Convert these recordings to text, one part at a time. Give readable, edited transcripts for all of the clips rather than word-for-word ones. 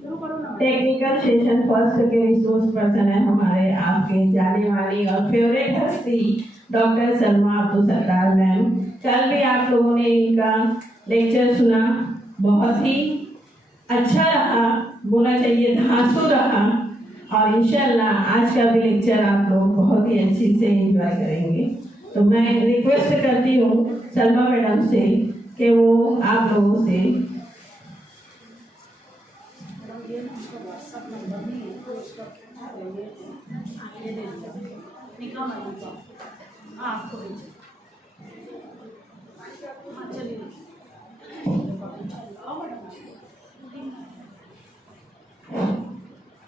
Technical session first के resource person है हमारे आपके जाने वाली और फेवरेट हस्ती डॉक्टर सलमा अब्दुल सत्तार मैम। कल भी आप लोगों ने इनका लेक्चर सुना, बहुत ही अच्छा रहा, बोलना चाहिए धांसू रहा। और इंशाल्लाह आज का भी लेक्चर आप लोग बहुत ही अच्छी से एंजॉय करेंगे। तो मैं रिक्वेस्ट करती हूँ सलमा मैडम से कि वो आप लोगों से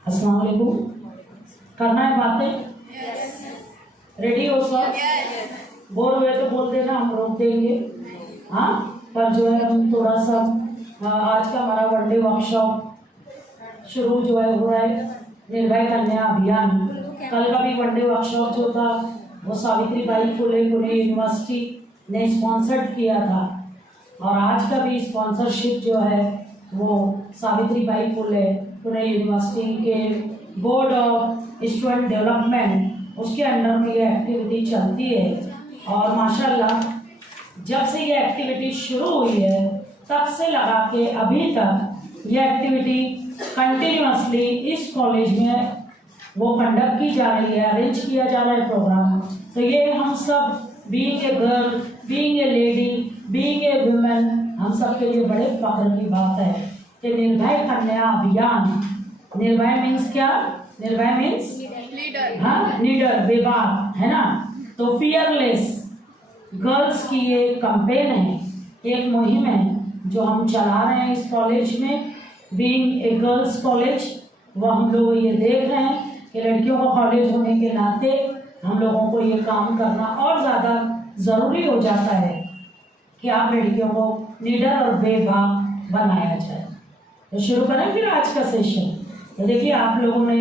अस्सलाम वालेकुम। करना है बातें? रेडी हो सब? बोर हुए तो बोल देना, हम रोक देंगे। हाँ, पर जो है हम थोड़ा सा आज का हमारा वनडे वर्कशॉप शुरू जो है हो रहा है, निर्भय कन्या अभियान। कल का भी वनडे वर्कशॉप जो था वो सावित्रीबाई फुले पुणे यूनिवर्सिटी ने स्पॉन्सर्ड किया था, और आज का भी स्पॉन्सरशिप जो है वो सावित्रीबाई फुले पुणे यूनिवर्सिटी के बोर्ड ऑफ स्टूडेंट डेवलपमेंट उसके अंडर में ये एक्टिविटी चलती है। और माशाल्लाह जब से ये एक्टिविटी शुरू हुई है तब से लगा के अभी तक ये एक्टिविटी कंटिन्यूअसली इस कॉलेज में वो कंडक्ट की जा रही है, अरेंज किया जा रहा है प्रोग्राम। तो ये हम सब being a girl, being a lady, being a women, हम सब के लिए बड़े फख्र की बात है कि निर्भय कन्या अभियान, निर्भय मीन्स क्या? निर्भय मीन्स लीडर, हाँ, लीडर, बेबाक, है ना। तो फियरलेस गर्ल्स की ये कैंपेन है, एक मुहिम है जो हम चला रहे हैं इस कॉलेज में। बीइंग ए गर्ल्स कॉलेज, वो हम लोग ये देख रहे हैं कि लड़कियों का कॉलेज होने के नाते हम लोगों को ये काम करना और ज़्यादा ज़रूरी हो जाता है कि आप लड़कियों को लीडर और बेबाक बनाया जाए। तो शुरू करें फिर आज का सेशन। तो देखिए, आप लोगों ने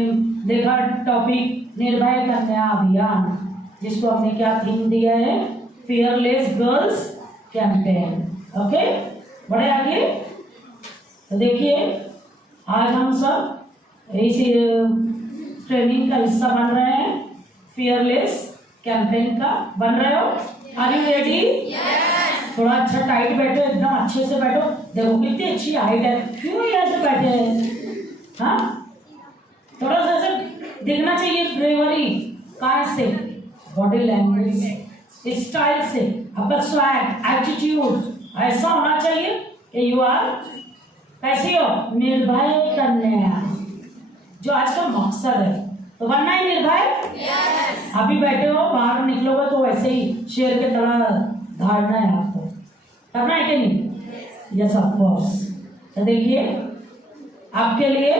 देखा टॉपिक निर्भय कन्या अभियान, जिसको हमने क्या थीम दिया है? Fearless girls campaign. ओके, बढ़े आगे। तो देखिए, आज हम सब इस ट्रेनिंग का हिस्सा बन रहे हैं, फियरलेस कैंपेन का। बन रहे हो? Are you ready? थोड़ा अच्छा टाइट बैठो, एकदम अच्छे से बैठो। देखो कितनी अच्छी हाइट है, क्यों ऐसे बैठे हैं? हाँ, थोड़ा सा ऐसे दिखना चाहिए ब्रेवरी। कहाँ से? बॉडी लैंग्वेज, स्टाइल से, आपका स्वैग, एटीट्यूड ऐसा होना चाहिए कि यू आर कैसी हो? निर्भय कन्या, जो आज का मकसद है। तो बनना है निर्भय। अभी बैठे हो, बाहर निकलोगे तो वैसे ही शेर के तरह धारना है आपको, करना है कि नहीं? Yes of course. तो देखिए, आपके लिए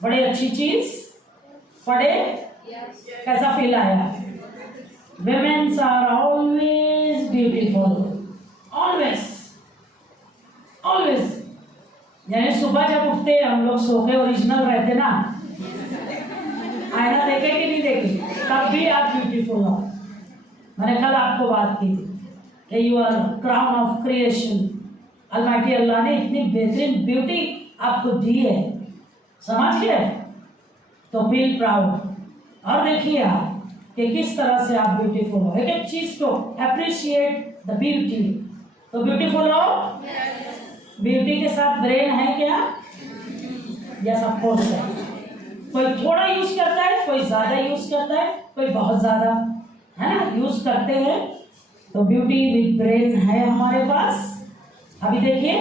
बड़ी अच्छी चीज पढ़े, कैसा फील आया? Women are always beautiful, always, always। यानी सुबह जब उठते हम लोग सो के ओरिजिनल रहते ना, आईना देखे कि नहीं देखे, तब भी आप ब्यूटीफुल हो। मैंने कल आपको बात की थी कि you are crown of creation. Allah Allah ने इतनी बेहतरीन ब्यूटी आपको दी है, समझ गए? तो फील प्राउड। और देखिए आप कि किस तरह से आप ब्यूटीफुल हो। एक एक चीज को अप्रिशिएट द ब्यूटी। तो ब्यूटीफुल हो। ब्यूटी के साथ ब्रेन है क्या? यस ऑफ कोर्स है। कोई थोड़ा यूज करता है, कोई ज्यादा यूज करता है, कोई बहुत ज्यादा, है ना, यूज करते हैं। तो ब्यूटी विद ब्रेन है हमारे पास। अभी देखिए,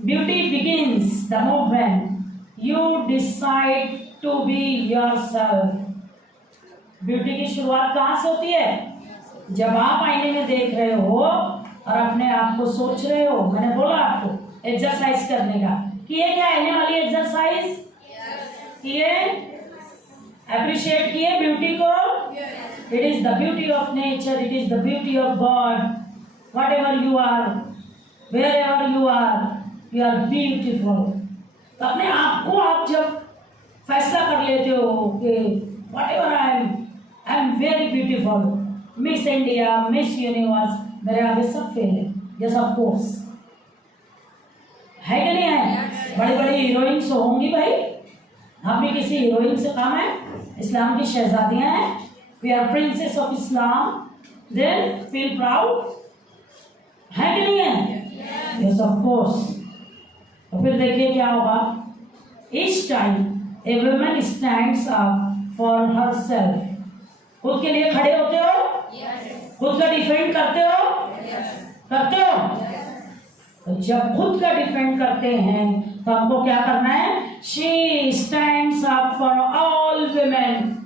beauty begins the moment you decide to be yourself. Beauty की शुरुआत कहाँ से होती है? जब आप आईने में देख रहे हो और अपने आप को सोच रहे हो। मैंने बोला आपको एक्सरसाइज करने का, किए क्या आईने वाली एक्सरसाइज? किए? अप्रिशिएट किए ब्यूटी को? It is the beauty of nature, it is the beauty of God. Whatever you are, wherever you are beautiful. तो अपने आप को आप जब फैसला कर लेते हो कि what ever I am very beautiful, miss India, miss universe, मेरे आगे सब फेल है। यस ऑफ कोर्स, है कि नहीं है? बड़ी बड़ी हीरोइंस होंगी भाई, हम भी किसी हीरोइन से कम है, इस्लाम की शहजादियां हैं, we are princess of Islam, then feel proud, है कि नहीं है? Yes of course. तो फिर देखिए क्या होगा, each time a woman stands up for her self, खुद के लिए खड़े होते हो, खुद का डिफेंड करते हो, करते हो। तो जब खुद का डिफेंड करते हैं तो हमको क्या करना है, she stands up for all women,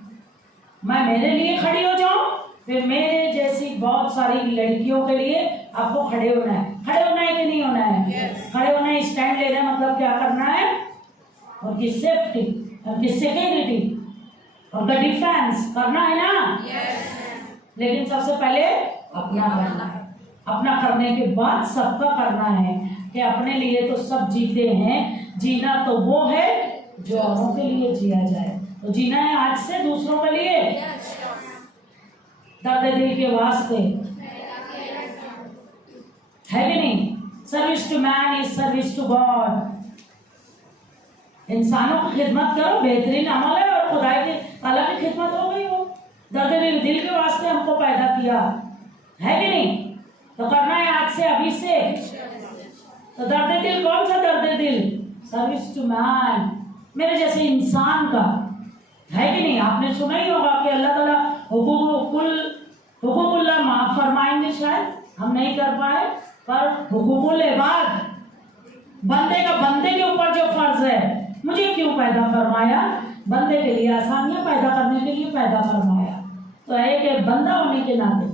मैं मेरे लिए खड़ी हो जाऊं, फिर मेरे जैसी बहुत सारी लड़कियों के लिए आपको खड़े होना है। खड़े होना है कि नहीं होना है? खड़े होना है, स्टैंड लेना है, मतलब क्या करना है, उनकी सेफ्टी, उनकी सिक्योरिटी, उनका डिफेंस करना है ना। लेकिन सबसे पहले अपना करना है, अपना करने के बाद सबका करना है, कि अपने लिए तो सब जीते हैं, जीना तो वो है जो औरों के लिए जिया जाए। तो जीना है आज से दूसरों के लिए, दर्द दिल के वास्ते, है कि नहीं? Service to man is service to God. इंसानों की खिदमत करो, बेहतरीन अमल है, और खुदा की अल्लाह की खिदमत हो गई हो। दर्द दिल के वास्ते हमको पैदा किया, है कि नहीं? तो करना है आज से, अभी से। तो दर्द दिल, कौन सा दर्द दिल? सर्विस टू मैन, मेरे जैसे इंसान का, है कि नहीं? आपने सुना ही होगा कि अल्लाह ताला हुकूकुल्लाह माफ फरमाएंगे, शायद हम नहीं कर पाए, पर हुकूकुल इबाद, बंदे का बंदे के ऊपर जो फर्ज है, मुझे क्यों पैदा फरमाया? बंदे के लिए आसानियां पैदा करने के लिए पैदा फरमाया। तो एक बंदा होने के नाते,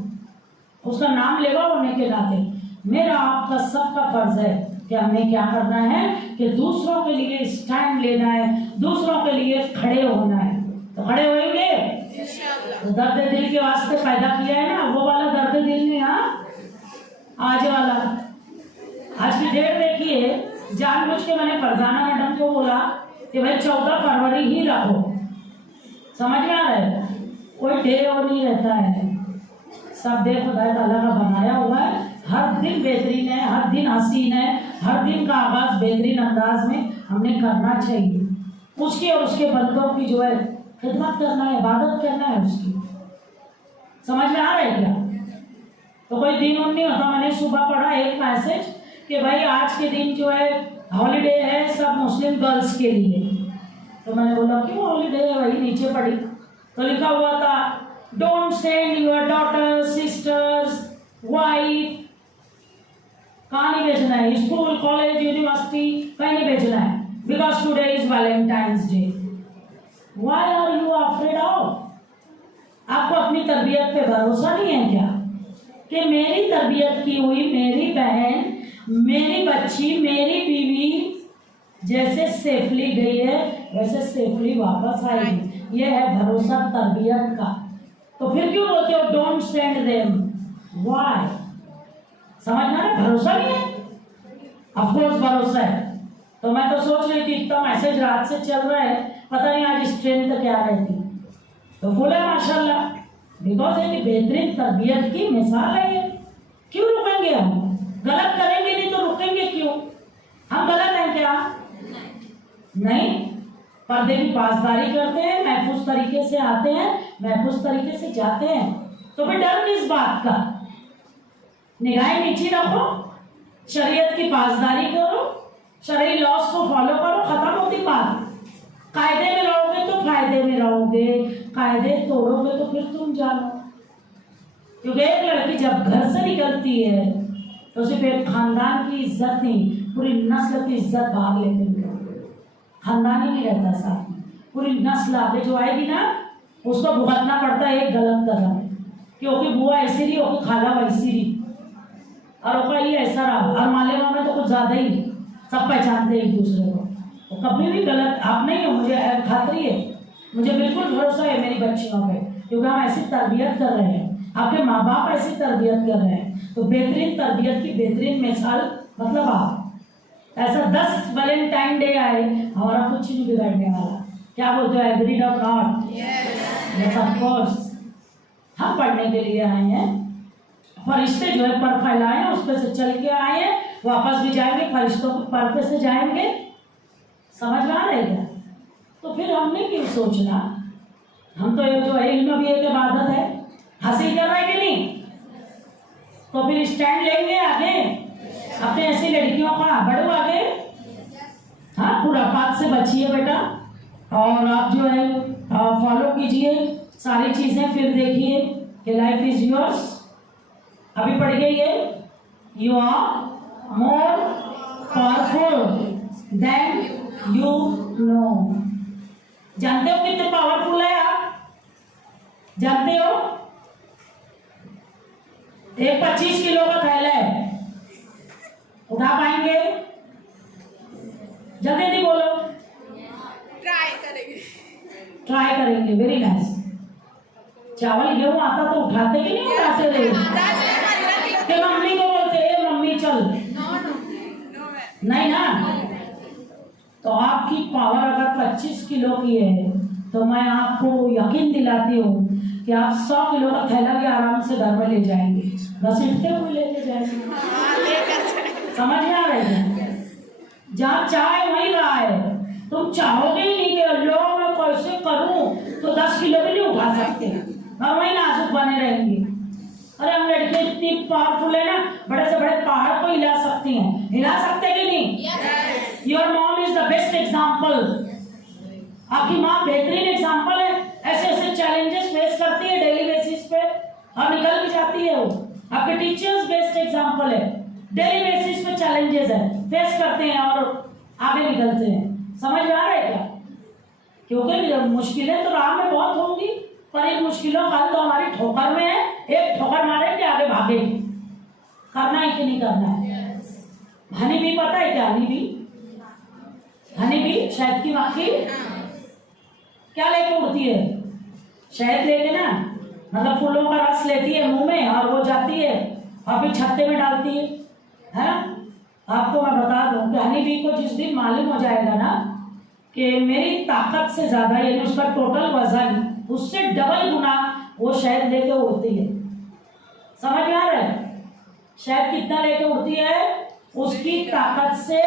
उसका नाम लेवा होने के नाते, मेरा आपका सबका फर्ज है कि हमें क्या करना है, कि दूसरों के लिए स्टैंड लेना है, दूसरों के लिए खड़े होना है। तो खड़े होंगे, तो दर्द दिल के वास्ते पैदा किया है ना, वो वाला दर्द दिल ने, हाँ आज वाला। आज की डेट देखिए, जानबूझ के मैंने फरजाना मैडम को बोला कि भाई 14 फरवरी ही रखो, समझ में आ रहा है? कोई डे और नहीं रहता है, सब डे खुदा ताला का बनाया हुआ है, हर दिन बेहतरीन है, हर दिन हसीन है, हर दिन का आगाज बेहतरीन अंदाज में हमने करना चाहिए। उसकी और उसके बंदों की जो है खिदमत करना है, इबादत करना है उसकी। समझ में आ रहा है क्या? तो कोई दिन उन नहीं होता। मैंने सुबह पढ़ा एक मैसेज कि भाई आज के दिन जो है हॉलीडे है सब मुस्लिम गर्ल्स के लिए। तो मैंने बोला क्यों हॉलीडे है? वही नीचे पढ़ी तो लिखा हुआ था, don't send your daughters, sisters, wife, कहाँ नहीं भेजना है, स्कूल, कॉलेज, यूनिवर्सिटी, कहीं नहीं भेजना है, because today is Valentine's day. Why are you afraid of? आपको अपनी तरबियत पे भरोसा नहीं है क्या, कि मेरी तरबियत की हुई मेरी बहन, मेरी बच्ची, मेरी बीवी जैसे सेफली गई है वैसे सेफली वापस आएगी? ये है भरोसा तरबियत का। तो फिर क्यों बोलते हो डोंट सेंड देम? व्हाई? समझना ना, भरोसा नहीं है। ऑफ कोर्स भरोसा है। तो मैं तो सोच रही थी इतना मैसेज रात से चल रहा है, पता नहीं आज स्ट्रेंथ क्या रहती। तो बोला माशाल्लाह, बिकॉज एक बेहतरीन तरबियत की मिसाल है ये। क्यों रुकेंगे हम? गलत करेंगे नहीं तो रुकेंगे क्यों? हम गलत हैं क्या? नहीं, पर्दे की पासदारी करते हैं, महफूज तरीके से आते हैं, महफूज तरीके से जाते हैं। तो फिर डर किस बात का? निगाहें नीची रखो, शरीयत की पासदारी करो, शरई लॉस को फॉलो करो, खत्म होती बात। कायदे में रहोगे तो फायदे में रहोगे, कायदे तोड़ोगे तो फिर तुम जानो। क्योंकि एक लड़की जब घर से निकलती है तो सिर्फ एक खानदान की इज्जत नहीं, पूरी नस्ल की इज्जत भाग लेते हैं। खानदान ही नहीं रहता साथ में, पूरी नस्ल आगे जो आएगी ना उसको भुगतना पड़ता है एक गलत कदम, क्योंकि बुआ ऐसी रही, ओके खाला वैसी रही, और ओका ये ऐसा रहा, और मालेगांव में तो कुछ ज्यादा ही सब पहचानते हैं एक दूसरे को। तो कभी भी गलत आप नहीं हो, मुझे खातरी है, मुझे बिल्कुल भरोसा है मेरी बच्चियों पे, क्योंकि हम ऐसी तरबियत कर रहे हैं, आपके माँ बाप ऐसी तरबियत कर रहे हैं। तो बेहतरीन तरबियत की बेहतरीन मिसाल मतलब आप। ऐसा 10 वैलेंटाइन डे आए, हमारा कुछ नहीं बिगड़ने वाला। क्या बोलते हो, एग्रीड और नॉट? Yes of course. हम पढ़ने के लिए आए हैं, फरिश्ते जो है पर फैलाए हैं, उस पर से चल के आए हैं, वापस भी जाएंगे, फरिश्तों के पर पे से जाएंगे, समझ में आ रहा है क्या? तो फिर हमने क्यों सोचना, हम तो एक जो है इल्म भी एक इबादत है, हासिल कर रहा है कि नहीं? तो फिर स्टैंड लेंगे आगे अपने ऐसी लड़कियों का, बढ़ो आगे। हाँ, खुराफात से बचिए बेटा, और आप जो है फॉलो कीजिए सारी चीजें, फिर देखिए कि लाइफ इज योर्स। अभी पढ़ गई है, you are more powerful than you know. जानते हो कितने पावरफुल है आप? जानते हो? एक 25 किलो का थैला है, उठा पाएंगे? जल्दी जल्दी बोलो। ट्राई करेंगे। Very nice. चावल गेहूं आता तो उठाते कि नहीं उठाते थे? कि मम्मी को बोलते ए मम्मी चल, नहीं ना? तो आपकी पावर अगर 25 किलो की है तो मैं आपको यकीन दिलाती हूँ कि आप 100 किलो का थैला भी आराम से घर में ले जाएंगे, घसीटते हुए लेके जाएंगे। समझ में आ रहा है? जहाँ चाहे वहीं रहा है, तुम चाहोगे ही नहीं कि अल्लाह मैं कैसे करूं, तो 10 किलो भी नहीं उठा सकते और वहीं नाजुक बने रहेंगे। अरे हम लड़के इतनी पावरफुल है ना, बड़े से बड़े पहाड़ को हिला सकती हैं, हिला सकते कि नहीं? Your mom is the best example. आपकी माँ बेहतरीन एग्जाम्पल है। ऐसे ऐसे चैलेंजेस फेस करती है डेली बेसिस पे और निकल भी जाती है वो। आपके टीचर्स बेस्ट एग्जाम्पल है, डेली बेसिस पे चैलेंजेस है, फेस करते हैं और आगे निकलते हैं। समझ में आ रहा है क्या? क्योंकि मुश्किलें तो राह में बहुत होंगी, पर एक मुश्किलों का तो हमारी ठोकर में है। एक ठोकर मारे के आगे भागे, करना है कि नहीं करना है? हनी भी पता है क्या? हनी भी शहद की मक्खी क्या लेके उड़ती है? शहद लेके ना, मतलब फूलों का रस लेती है मुंह में और वो जाती है और फिर छत्ते में डालती है ना? आपको मैं बता दूं कि हनी बी को जिस दिन मालूम हो जाएगा ना कि मेरी ताकत से ज्यादा, यानी उसका टोटल वजन उससे डबल गुना वो शहद लेके उड़ती है। समझ में आ रहा है? शहद कितना लेके उड़ती है? उसकी ताकत से,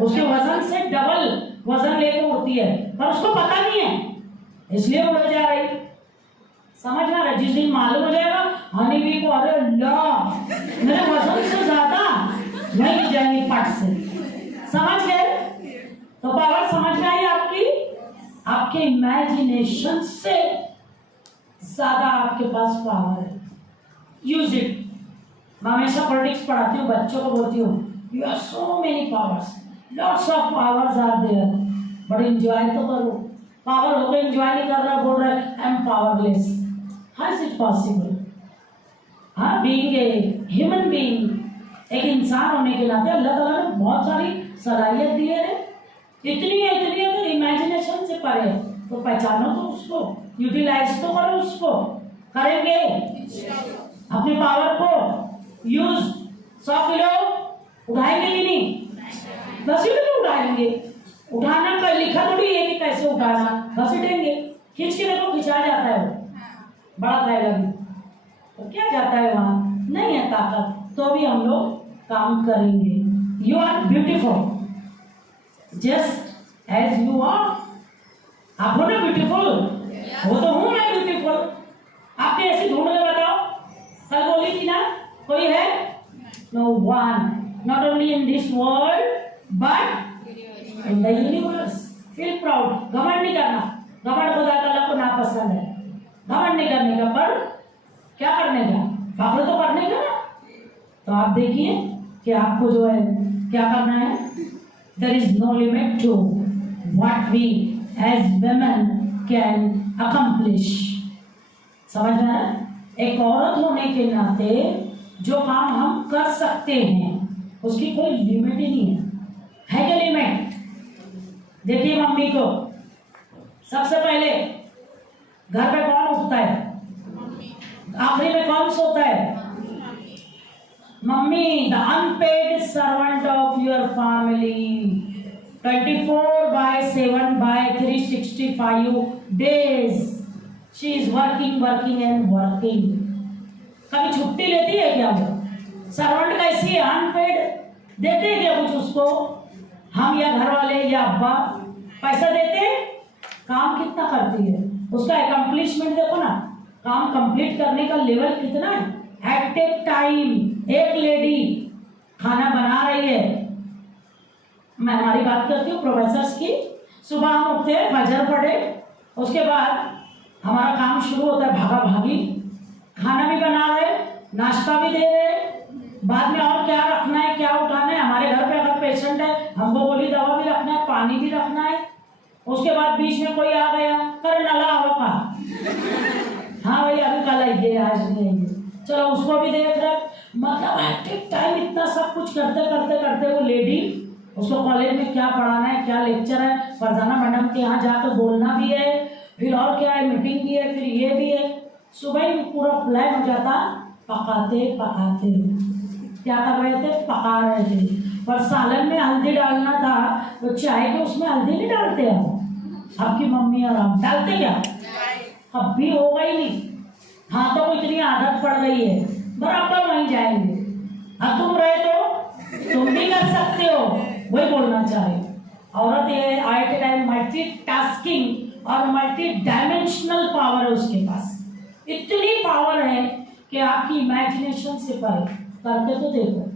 उसके वजन से डबल वजन लेके उड़ती है, पर उसको पता नहीं है, इसलिए उड़ जा रही। समझ में आ रहा है? जिस दिन मालूम हो जाएगा हनी बी को, अरे अल्लाह मेरे वजन से ज्यादा, नहीं जाएंगी पट से। समझ गए? तो पावर समझ में आई आपकी? आपके इमेजिनेशन से ज्यादा आपके पास पावर है। Use it. मैं हमेशा पॉलिटिक्स पढ़ाती हूँ, बच्चों को बोलती हूँ you have so many powers, lots of powers are there, but enjoy तो करो। पावर होकर एंजॉय नहीं कर रहा, बोल रहा है I am powerless. How is it possible? हाँ, बीइंग ए ह्यूमन बीइंग, एक इंसान होने के नाते अल्लाह ताला ने बहुत सारी सलाहियत दी है। इतनी है तो इमेजिनेशन से परे है, तो पहचानो तो उसको, यूटिलाइज तो करो उसको। करेंगे अपनी पावर को यूज। 100 किलो उठाएंगे कि नहीं? 10 किलो तो उठाएंगे। उठाना का लिखा थोड़ी है कि कैसे उठाना, घसीटेंगे। खींच के देखो, खिंचा जाता है वो बड़ा थैला भी, तो क्या जाता है वहां? नहीं है ताकत, तो भी हम लोग काम करेंगे। You are beautiful just as you are. आप हो ना ब्यूटीफुल? वो तो हूं मैं ब्यूटीफुल। आपने ऐसी ढूंढ के बताओ, कल बोली थी ना कोई है? No one, not only in this world but in the universe. Feel proud. घमंड नहीं करना, घमंड खुदा ताला को नापसंद है। घमंड नहीं करने का, पर क्या करने का? फख्र तो करने का ना। तो आप देखिए कि आपको जो है क्या करना है। There is no limit to what we as women can accomplish. समझ में आया? एक औरत होने के नाते जो काम हम कर सकते हैं उसकी कोई लिमिट ही नहीं है क्या लिमिट? देखिए मम्मी को, सबसे पहले घर पे कौन उठता है? आखिरी में कौन सोता है? Mummy, the unpaid servant of your family, 24/7/365 days she is working and working. कभी छुट्टी लेती है क्या वो? सर्वेंट कैसी है? अनपेड। देते हैं क्या कुछ उसको? हम या घर वाले या अब्बा पैसा देते, काम कितना करती है, उसका अकम्प्लिशमेंट देखो ना, काम कंप्लीट करने का लेवल कितना है। एट ए टाइम एक लेडी खाना बना रही है। मैं हमारी बात करती हूँ प्रोफेसर्स की। सुबह हम उठते हैं, फजर पढ़े, उसके बाद हमारा काम शुरू होता है भागा भागी, खाना भी बना रहे, नाश्ता भी दे रहे, बाद में और क्या रखना है, क्या उठाना है। हमारे घर पे अगर पेशेंट है, हमको गोली दवा भी रखना है, पानी भी रखना है। उसके बाद बीच में कोई आ गया, करे नला हवा का, हाँ भाई अभी कल आइए, आज नहीं आइए, चलो उसको भी देख रहे। मतलब एट ए टाइम इतना सब कुछ करते करते करते वो लेडी, उसको कॉलेज में क्या पढ़ाना है, क्या लेक्चर है, फरजाना मैडम के यहाँ जाकर बोलना भी है, फिर और क्या है, मीटिंग भी है, फिर ये भी है। सुबह ही पूरा प्लान हो जाता, पकाते पकाते क्या कर रहे थे, पका रहे थे। पर सालन में हल्दी डालना था, तो चाय के उसमें हल्दी नहीं डालते हम, आपकी मम्मी और हम डालते क्या, अब भी होगा ही नहीं। हाथों को इतनी आदत पड़ गई है, बराबर वहीं जाएंगे। अब तुम रहे तो तुम भी कर सकते हो, वही बोलना चाहे। औरत ये at a time multitasking और मल्टी डायमेंशनल पावर है उसके पास। इतनी पावर है कि आपकी इमेजिनेशन से परे, करके तो देखो,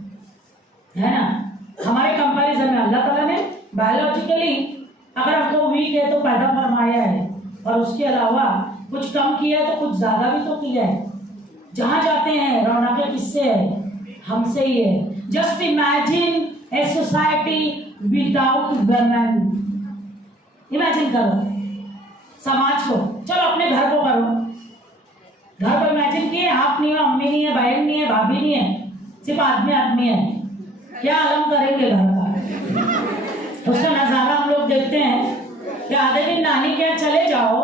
है ना। हमारे कंपैरिजन में अल्लाह ताला ने बायोलॉजिकली अगर आपको वीक है तो पैदा फरमाया है, और उसके अलावा कुछ कम किया है तो कुछ ज्यादा भी तो किया है। जहां जाते हैं रौनकें किससे है, हमसे ही है। Just imagine a society without women, imagine करो समाज को, चलो अपने घर को करो, घर को इमेजिन किए, आप नहीं हो, अम्मी नहीं है, बहन नहीं है, भाभी नहीं है, सिर्फ आदमी आदमी है, क्या आलम करेंगे घर का। उसका नजारा हम लोग देखते हैं कि आधे दिन नानी के यहाँ चले जाओ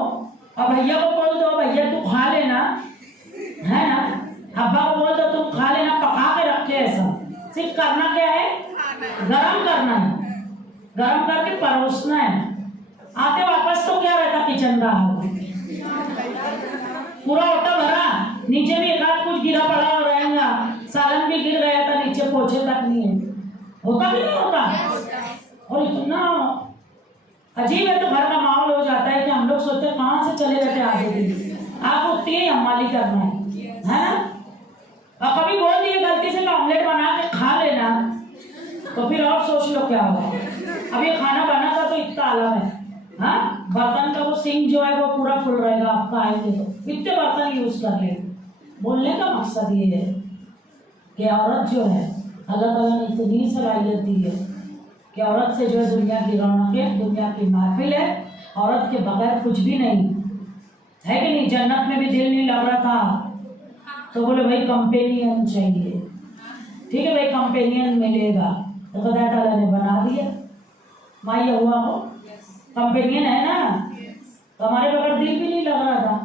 और भैया को बोल दो, भैया तू खा लेना, है ना, अब्बा को बोल दो तुम खा लेना, पका के रखे ऐसा। सिर्फ करना क्या है, गरम करना है, गरम करके परोसना है। आते वापस तो क्या रहता, किचन का पूरा ओटा भरा, नीचे भी एक आध कुछ गिरा पड़ा और रहेगा, सालन भी गिर गया था नीचे, पोछे तक नहीं है, होता भी नहीं होता। और इतना अजीब है तो घर का माहौल हो जाता है कि हम लोग सोचते हैं कहाँ से चले जाते आगे दिन, आप उठती है हमारी करना है ना। और कभी बोल दिए गलती से ऑमलेट बना के खा लेना, तो फिर और सोच लो क्या होगा। अब ये खाना बना था तो इतना आलम है, हाँ, बर्तन का वो सिंक जो है वो पूरा फुल रहेगा, आपका आएंगे तो इतने बर्तन यूज कर लेंगे। बोलने का मकसद ये है कि औरत जो है, अल्लाह ताला ने इतनी सलाहियत दी है कि औरत से जो है दुनिया की रौनक है, दुनिया की महफिल है। औरत के बगैर कुछ भी नहीं है कि नहीं। जन्नत में भी दिल नहीं लग रहा था तो बोले भाई कंपेनियन चाहिए, ठीक है भाई कंपेनियन मिलेगा, तो खुदा ताला ने बना दिया। माँ ये हुआ हो कंपेनियन है ना, तो हमारे बगैर दिल भी नहीं लग रहा था,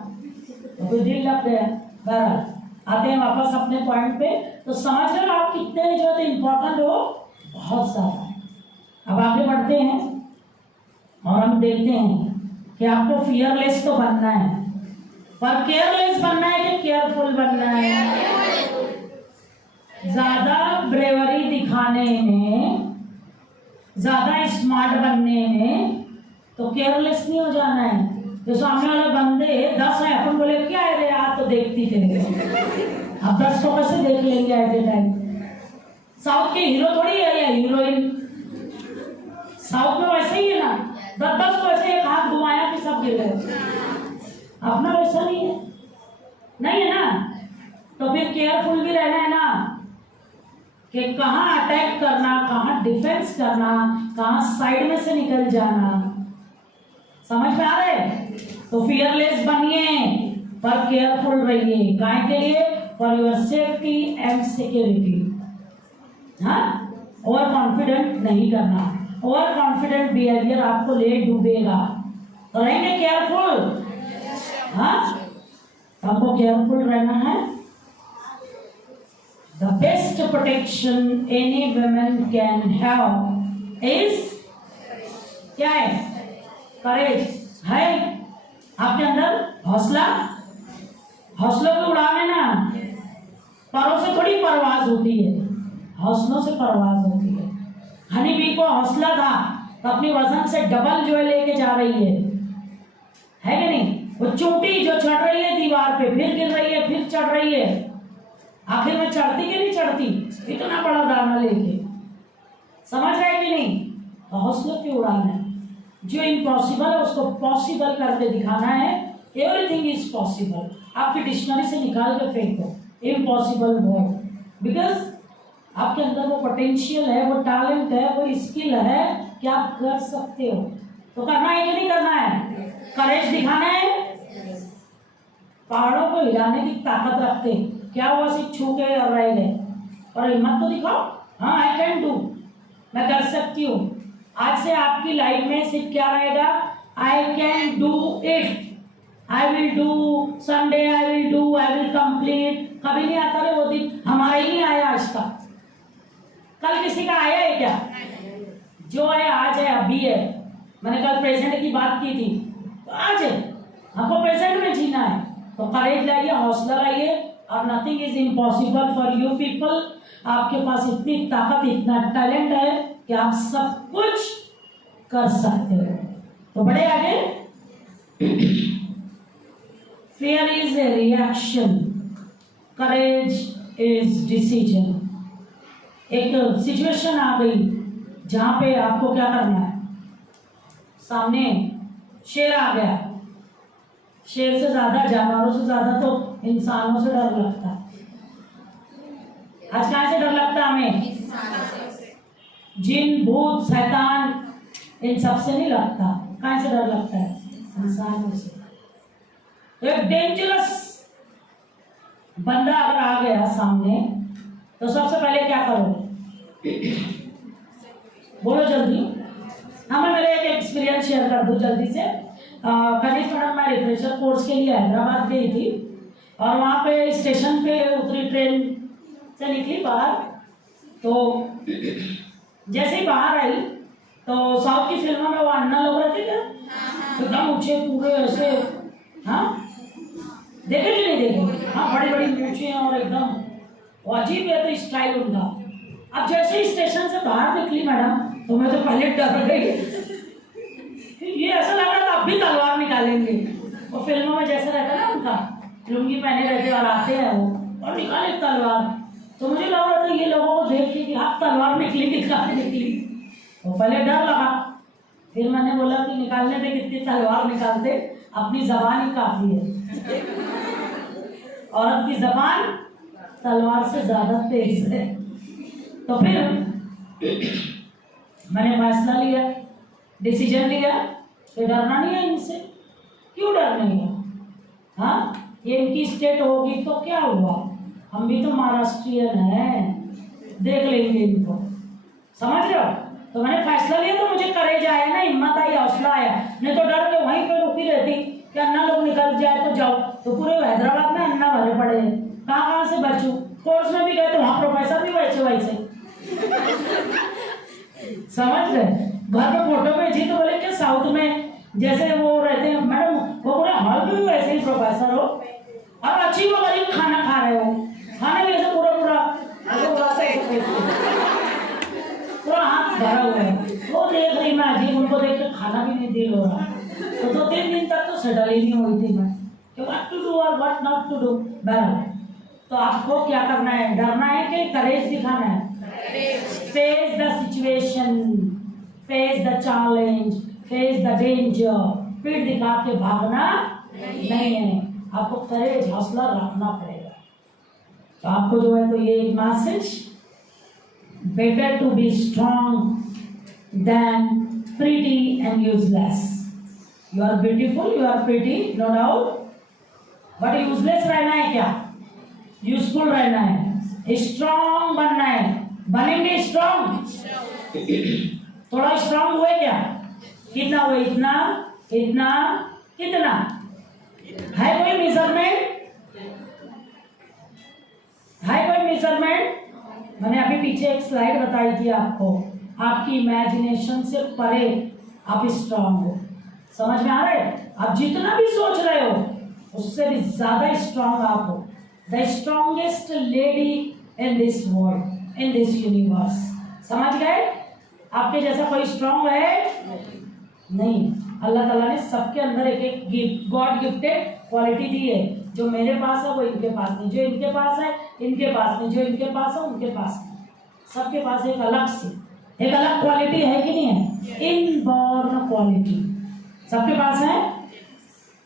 तो फिर दिल लग गया। बहरहाल आते हैं वापस अपने पॉइंट पे, तो समझ रहे हो आप कितने जो है इम्पोर्टेंट हो, बहुत सारा। अब आगे बढ़ते हैं और हम देखते हैं कि आपको फियरलेस तो बनना है, पर केयरलेस बनना है कि केयरफुल बनना है। ज्यादा ब्रेवरी दिखाने में, ज्यादा स्मार्ट बनने में तो केयरलेस नहीं हो जाना है। तो सामने वाले बंदे 10 है, अपन बोले क्या है रे आप तो देखती थे, अब 10 को कैसे देख लेंगे एट ए टाइम। साउथ के हीरो थोड़ी है या हीरोइन, साउथ में वैसे ही है ना, 10 को ऐसे एक हाथ घुमाया कि सब गिर गए। अपना वैसा नहीं है, नहीं है ना, तो फिर केयरफुल भी रहना है ना कि कहाँ अटैक करना, कहाँ डिफेंस करना, कहाँ साइड में से निकल जाना। समझ में आ रहे? तो फियरलेस बनिए पर केयरफुल रहिए। गाय के लिए for your safety and security. हाँ, ओवर कॉन्फिडेंट नहीं करना, ओवर कॉन्फिडेंट बिहेवियर आपको ले डूबेगा। तो रहेंगे केयरफुल, हाँ, हमको केयरफुल रहना है। The best protection any woman can have is क्या है? करेज है आपके अंदर, हौसला। हौसलों की उड़ान है ना, परों से थोड़ी परवाज होती है, हौसलों से परवाज होती है। हनी बी को हौसला था तो अपनी वजन से डबल जो है लेके जा रही है कि नहीं? वो चोटी जो चढ़ रही है दीवार पे, फिर गिर रही है, फिर चढ़ रही है, आखिर में चढ़ती कि नहीं चढ़ती? इतना बड़ा दाना लेके, समझ रहे कि नहीं? तो हौसले की उड़ान है। जो इम्पॉसिबल है उसको पॉसिबल करके दिखाना है। Everything is possible. आपकी डिक्शनरी से निकाल के फेंको इम्पॉसिबल वर्ड, बिकॉज आपके अंदर वो पोटेंशियल है, वो टैलेंट है, वो स्किल है कि आप कर सकते हो। तो करना है कि नहीं करना है? करेज दिखाना है। पहाड़ों को हिलाने की ताकत रखते, क्या हुआ सिर्फ छू के और रह गए, और हिम्मत तो दिखाओ। हाँ, आई कैन डू, मैं कर सकती हूँ। आज से आपकी लाइफ में सिर्फ क्या रहेगा? I can do it, I will do, someday I will do, I will complete. कभी नहीं आता रे वो दिन, हमारा ही नहीं आया आज तक। कल किसी का आया है क्या? जो है आज है, अभी है। मैंने कल प्रेजेंट की बात की थी, तो आज है, हमको प्रेजेंट में जीना है। तो करेज लाइए, हौसला लाइए, और nothing is impossible for you people. आपके पास इतनी ताकत, इतना टैलेंट है कि आप सब कुछ कर सकते हो। तो बढ़े आगे। Fear is a reaction, courage is decision. एक सिचुएशन आ गई जहां पे आपको क्या करना है, सामने शेर आ गया। शेर से ज्यादा, जानवरों से ज्यादा तो इंसानों से डर लगता है। आज कहाँ से डर लगता है हमें? जिन, भूत, शैतान, इन सब से नहीं लगता। कहाँ से डर लगता है? इंसानों से। तो एक डेंजरस बंदा अगर आ गया सामने, तो सबसे पहले क्या करोगे? बोलो जल्दी। हाँ, मैं मेरे एक एक्सपीरियंस शेयर कर दूं जल्दी से। करीब मैडम, मैं रिफ्रेशर कोर्स के लिए हैदराबाद गई थी, और वहाँ पे स्टेशन पे उतरी, ट्रेन से निकली बाहर। तो जैसे ही बाहर आई तो साउथ की फिल्मों में वो अन्ना लोग रहते क्या, एकदम ऊंचे पूरे ऐसे, हाँ देखे कि नहीं देखे? हाँ, बड़ी बड़ी मूंछें और एकदम वो अजीब है तो स्टाइल उनका। अब जैसे ही स्टेशन से बाहर निकली मैडम, तो मैं तो पहले डर गई। ये ऐसा लग रहा था अब भी तलवार निकालेंगे। वो फिल्मों में जैसे रहता है ना, उनका लुंगी पहने रहते और आते हैं वो, और निकाले तलवार। तो मुझे लग रहा था ये लोगों को देख के कि आप तलवार निकली निकली। तो पहले डर लगा, फिर मैंने बोला कि निकालने दे, कितनी तलवार निकालते, अपनी जबान ही काफी है। औरत की जबान तलवार से ज्यादा तेज है। तो फिर मैंने फैसला लिया, डिसीजन लिया कि डरना नहीं है इनसे। क्यों डर नहीं है? हाँ, ये इनकी स्टेट होगी तो क्या हुआ, हम भी तो महाराष्ट्रियन हैं, देख लेंगे इनको, समझ रहे हो? तो मैंने फैसला लिया, तो मुझे करेज आया ना, हिम्मत आई, हौसला आया। नहीं तो डर के वहीं पे रुकी रहती कि अन्ना लोग निकल जाए तो जाओ। तो पूरे हैदराबाद में अन्ना भरे पड़े हैं, कहाँ से बचूं? कोर्स में भी गए तो वहाँ प्रोफेसर भी वैसे समझ रहे? घर में फोटो भेजी तो बोले कि साउथ में जैसे वो रहते हैं मैडम, वो पूरे हॉल में भी वैसे ही प्रोफेसर हो, और अच्छी वो गरीब खाना खा रहे हो, खाना भी ऐसे पूरा हाथ भरा हुआ है। वो देख रही मैं अजीब, उनको देख के खाना भी नहीं दिल हो रहा। तो 2-3 दिन तक तो सेटल ही नहीं हुई थी मैं कि व्हाट टू डू और व्हाट नॉट टू डू। बराबर। तो आपको क्या करना है? डरना है कि करेज दिखाना है? Face the situation, face the challenge, face the danger. पीठ दिखा के भागना नहीं है, आपको करेज, हौसला रखना पड़ेगा। तो आपको जो है तो ये एक message, better to be strong than pretty and useless. You are beautiful, you are pretty, no doubt, but useless रहना है क्या? यूजफुल रहना है, स्ट्रॉन्ग बनना है। बनेंगे स्ट्रॉन्ग? थोड़ा स्ट्रॉन्ग हुए क्या? कितना हुए? इतना, इतना, कितना है? कोई मेजरमेंट है? कोई मेजरमेंट? मैंने अभी पीछे एक स्लाइड बताई थी आपको, आपकी इमेजिनेशन से परे आप स्ट्रॉन्ग हो। समझ में आ रहा है? आप जितना भी सोच रहे हो उससे भी ज्यादा स्ट्रॉन्ग आप हो। The strongest lady in this world, in this universe. समझ गए? आपके जैसा कोई स्ट्रांग है नहीं। अल्लाह ताला ने सबके अंदर एक एक गिफ्ट, गॉड गिफ्टेड क्वालिटी दी है। जो मेरे पास है वो इनके पास नहीं, जो इनके पास है इनके पास नहीं, जो इनके पास है उनके पास नहीं। सबके पास एक अलग से एक अलग क्वालिटी है कि नहीं है? इनबॉर्न क्वालिटी सबके पास है।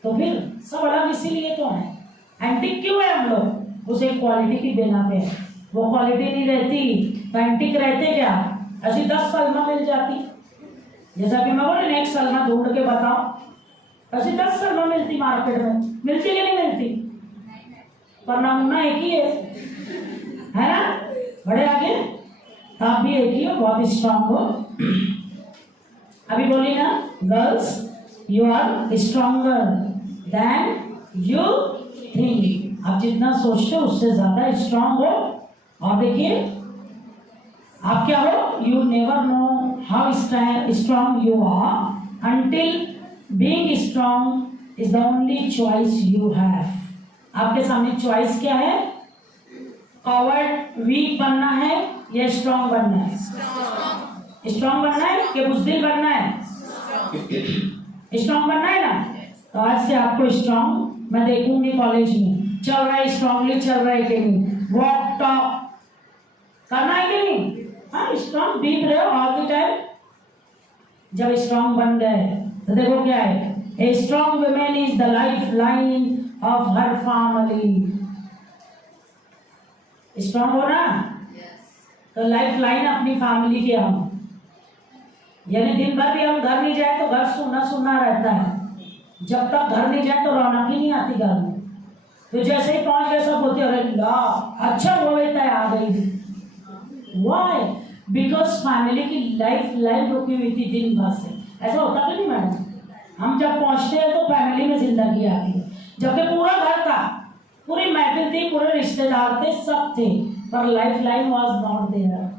तो फिर सब अलग इसीलिए तो है। एंटिक क्यों है हम लोग? उस एक क्वालिटी की बिना पे। वो क्वालिटी नहीं रहती तो एंटिक रहते क्या? ऐसी 10 सलमा मिल जाती, जैसा कि मैं बोले एक सलमा ढूंढ के बताओ, ऐसी 10 सलमा मिलती मार्केट में, मिलती कि नहीं मिलती? पर नमूना एक ही है ना? बड़े आगे आप भी एक ही हो, बहुत स्ट्रांग हो। अभी बोली ना girls, you are stronger than you think. आप जितना सोचते हो उससे ज्यादा स्ट्रांग हो। और देखिए आप क्या हो? You never know how strong you are until being strong is the only choice you have. आपके सामने चॉइस क्या है? कॉवर्ड वीक बनना है या स्ट्रांग बनना है? स्ट्रांग बनना है कि बुज़दिल बनना है? स्ट्रांग बनना है ना। तो आज से आपको स्ट्रांग मैं देखूंगी कॉलेज में चल रहा है, स्ट्रांगली चल रहा है कि नहीं, वॉक टॉक करना है कि नहीं? हाँ, स्ट्रांग बीत रहे हो ऑल द टाइम। जब स्ट्रांग बन गए तो देखो क्या है, a strong women is the life line of her family. Strong हो ना तो लाइफ लाइन अपनी फैमिली के हम, यानी दिन भर भी हम घर नहीं जाए तो घर सुना सुना रहता है। जब तक घर नहीं जाए तो रौनक ही नहीं आती घर में। तो जैसे ही पहुंच गए सब बोलते अरे ला अच्छा वो बेटा आ गई। वाई? बिकॉज फैमिली की लाइफ लाइन रुकी हुई थी दिन भर से। ऐसा होता कि नहीं मैडम? हम जब पहुंचते हैं तो फैमिली में जिंदगी आती है, जबकि पूरा घर था, पूरी महफिल थी, पूरे रिश्तेदार थे, सब थे, पर lifeline was not there.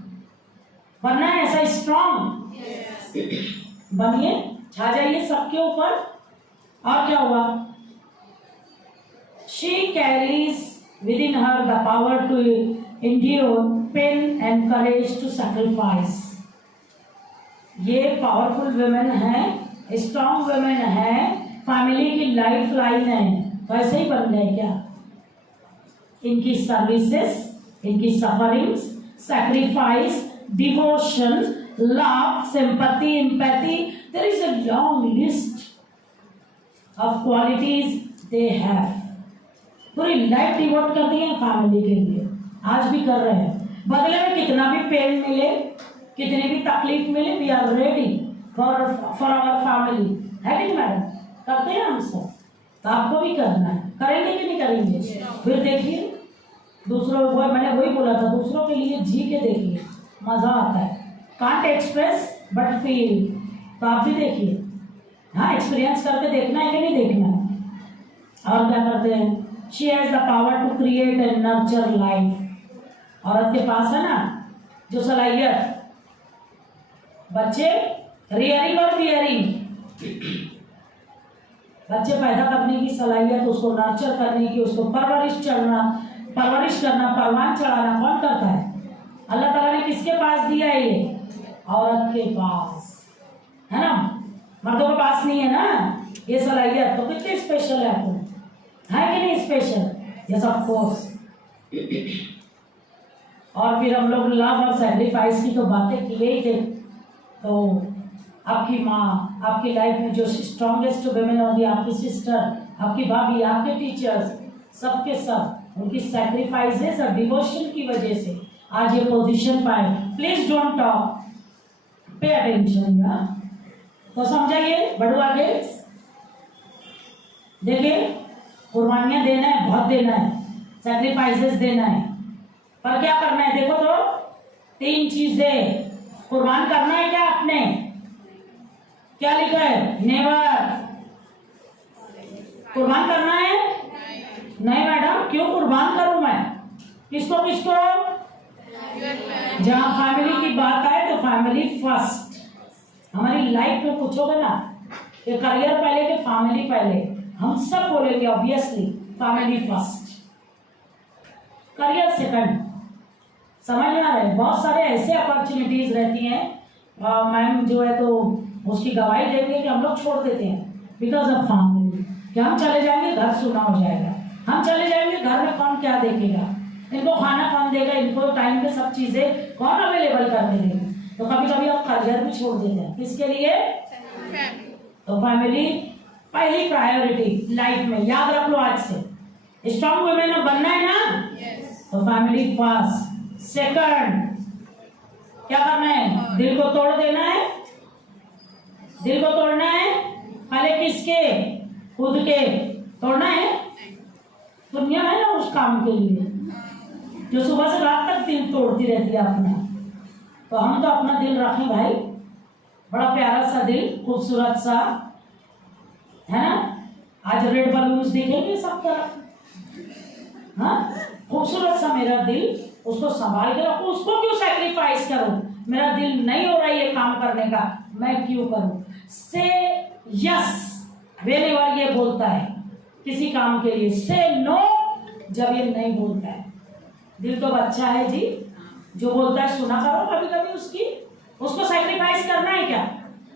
बनना है ऐसा स्ट्रॉन्ग बनिए, छा जाइए सबके ऊपर। और क्या हुआ? She carries within her the power to endure pain and courage to sacrifice। ये पावरफुल वुमेन है, स्ट्रॉन्ग वुमेन है, फैमिली की लाइफ लाइन है। वैसे ही बन गए क्या? इनकी सर्विसेज, इनकी sufferings, sacrifice, devotion, love, sympathy, empathy, there is a long list of qualities they have. पूरी लाइफ डिवोट कर दी है फैमिली के लिए, आज भी कर रहे हैं। बदले में कितना भी पेन मिले, कितनी भी तकलीफ मिले, we are ready for our family, है कि नहीं मैडम? करते हैं हम सब, तो आपको भी करना है। करेंगे कि नहीं करेंगे? फिर देखिए दूसरों को, मैंने वही बोला था, दूसरों के लिए जी के देखिए, मजा आता है। Can't express but feel. तो आप भी देखिए, हाँ एक्सपीरियंस करके देखना है कि नहीं देखना है। और क्या करते हैं? She has the power to create and nurture life. औरत के पास है ना जो सलाहियत, बच्चे रियरिंग और बियरिंग, बच्चे पैदा करने की सलाहियत, उसको नर्चर करने की, उसको परवरिश करना, परवान चढ़ाना कौन करता है? अल्लाह ताला ने किसके पास दिया है? ये औरत के पास है ना। मर्दों के पास नहीं है ना ये सलाहियत, तो कितनी स्पेशल है आपको, है कि नहीं स्पेशल? Yes of course. और फिर हम लोग लव और सैक्रिफाइस की तो बातें किए ही थे। तो आपकी माँ, आपकी लाइफ में जो स्ट्रॉन्गेस्ट वुमेन होगी, आपकी सिस्टर, आपकी भाभी, आपके टीचर्स, सबके सब उनकी सैक्रिफाइसेस और डिवोशन की वजह से आज ये पोजीशन पाए। Please don't talk, pay attention यार। तो समझाइए, बढ़ो आगे। देखिए कुर्बानियां देना है, बहुत देना है, सैक्रिफाइसेस देना है, पर क्या करना है? देखो तो 3 चीजें कुर्बान करना है। क्या आपने क्या लिखा है? नेवर। कुर्बान करना है? नहीं मैडम, क्यों कुर्बान करूं मैं? किसको किसको? जहां फैमिली की बात आए तो फैमिली फर्स्ट। हमारी लाइफ में पूछोगे ना कि करियर पहले कि फैमिली पहले, हम सब बोलेंगे obviously family first, career second. समझ में आ रहा है? बहुत सारे ऐसे अपॉर्चुनिटीज रहती हैं मैम जो है तो उसकी गवाही देंगे कि हम लोग छोड़ देते हैं बिकॉज ऑफ फैमिली, कि हम चले जाएंगे घर सुना हो जाएगा, हम चले जाएंगे घर में कौन क्या देखेगा, इनको खाना कौन देगा, इनको टाइम पे सब चीजें कौन अवेलेबल करके देगा। तो कभी कभी आप करियर भी छोड़ देते हैं, किसके लिए? तो फैमिली पहली प्रायोरिटी लाइफ में, याद रख लो आज से। स्ट्रॉन्ग वुमेन बनना है ना, तो फैमिली फर्स्ट। सेकंड क्या करना है? दिल को तोड़ देना है, दिल को तोड़ना है। पहले किसके? खुद के तोड़ना है। दुनिया है ना उस काम के लिए जो सुबह से रात तक दिल तोड़ती रहती है अपना। तो हम तो अपना दिल रखें भाई, बड़ा प्यारा सा दिल, खूबसूरत सा, है ना। आज रेड बलून्स दिखेंगे सब तरफ, हाँ, खूबसूरत सा मेरा दिल, उसको संभाल के रखो। उसको क्यों सैक्रिफाइस करूं? मेरा दिल नहीं हो रहा है ये काम करने का, मैं क्यों करूं? से यस व्हेनेवर ये बोलता है किसी काम के लिए, से नो जब ये नहीं बोलता है। दिल तो बच्चा है जी, जो बोलता है सुना करो कभी कभी उसकी। उसको सैक्रिफाइस करना है क्या?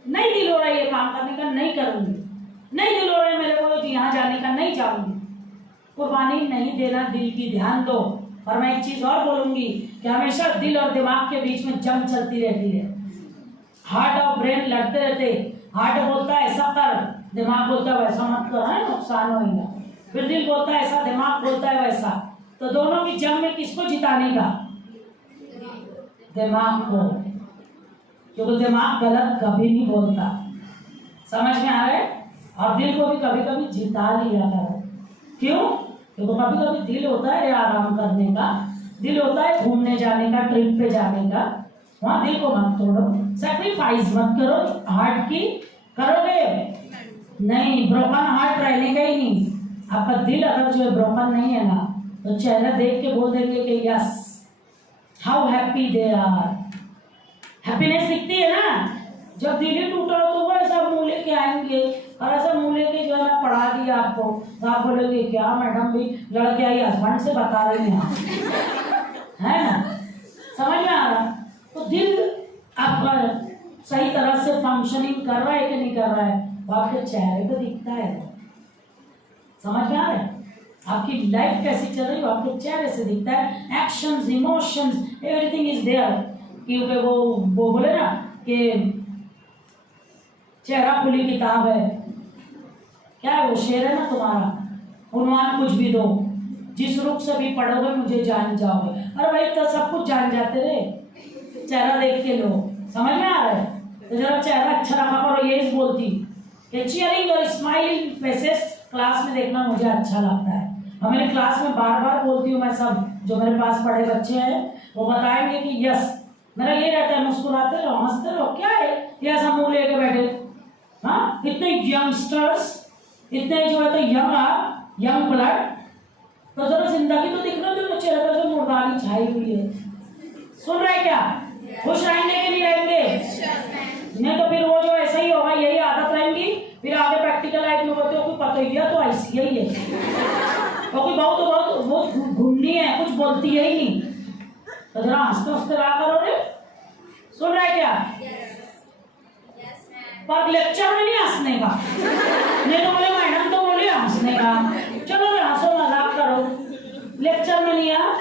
नहीं दिल हो रहा है ये काम करने का, नहीं करूंगी। नहीं दिल हो रहा है मेरे को यहाँ जाने का, नहीं जाऊंगी। कुर्बानी नहीं देना दिल की, ध्यान दो। और मैं एक चीज और बोलूंगी कि हमेशा दिल और दिमाग के बीच में जंग चलती रहती है। हार्ट और ब्रेन लड़ते रहते, हार्ट बोलता है ऐसा कर, दिमाग बोलता है वैसा मत कर, है नुकसान होगा। फिर दिल बोलता है ऐसा, दिमाग बोलता है वैसा। तो दोनों की जंग में किसको जिताने का? दिमाग को, क्योंकि दिमाग गलत कभी नहीं बोलता। समझ में आ रहा है? और दिल को भी कभी कभी जिता लिया करो। क्यों? क्योंकि कभी कभी दिल होता है आराम करने का, दिल होता है घूमने जाने का, ट्रिप पे जाने का। वहां दिल को मत तोड़ो, सैक्रिफाइस मत करो हार्ट की। करोगे नहीं, ब्रोकन हार्ट रहने का ही नहीं। आपका दिल अगर जो है ब्रोकन नहीं है ना, तो चेहरा देख के बोल देंगे कि yes how happy they are. Happiness दिखती है ना। जब दिल ही टूटा हो तो वो ऐसा मुंह लेके आएंगे, और ऐसा मुंह लेके जो है ना पढ़ा दिया आपको, तो आप बोलोगे क्या मैडम भी लड़के आई हस्बैंड से बता रही हैं है ना। समझ में आ रहा? तो दिल आपका सही तरह से फंक्शनिंग कर रहा है कि नहीं कर रहा है, वो आपके चेहरे पे दिखता है। समझ में आ रहा है? आपकी लाइफ कैसी चल रही है वो आपके चेहरे से दिखता है। Actions, emotions, everything is there. क्योंकि वो बोले ना कि चेहरा खुली किताब है, क्या है वो शेर है ना तुम्हारा, उन्वान कुछ भी दो, जिस रुख से भी पढ़ोगे मुझे जान जाओगे। अरे भाई तो सब कुछ जान जाते रे, चेहरा देख के लो। समझ में आ रहा है? तो जरा चेहरा अच्छा रखा करो। ये बोलती कि चीयरिंग और स्माइलिंग फेसेस क्लास में देखना मुझे अच्छा लगता है। और मेरे क्लास में बार बार बोलती हूँ मैं, सब जो मेरे पास पढ़े बच्चे हैं वो बताएंगे कि यस मेरा ये रहता है, मुस्कुराते रहो, हंसते रहो। क्या है ये ऐसा मुंह लेके बैठे? हाँ, इतने यंगस्टर्स, इतने जो है तो यंग ब्लड, तो जरा जिंदगी तो दिखना दो चेहरे पर जो मुर्दानी छाई हुई है। सुन रहे क्या? खुश रहेंगे कि नहीं रहेंगे? नहीं तो फिर वो जो ऐसा ही होगा, यही आदत रहेंगी। फिर आगे प्रैक्टिकल लाइफ में बोलते हो कोई पतोहिया तो ऐसी ही है, क्योंकि बहुत घूमनी है, कुछ बोलती है ही नहीं। तो जरा हंसते हंसते रहा करो रे। सुन रहे क्या? पर लेक्चर में नहीं हंसने का, नहीं तो बोले मैडम तो बोले हंसने का, चलो रे हंसो मजाक करो। लेक्चर में नहीं आ,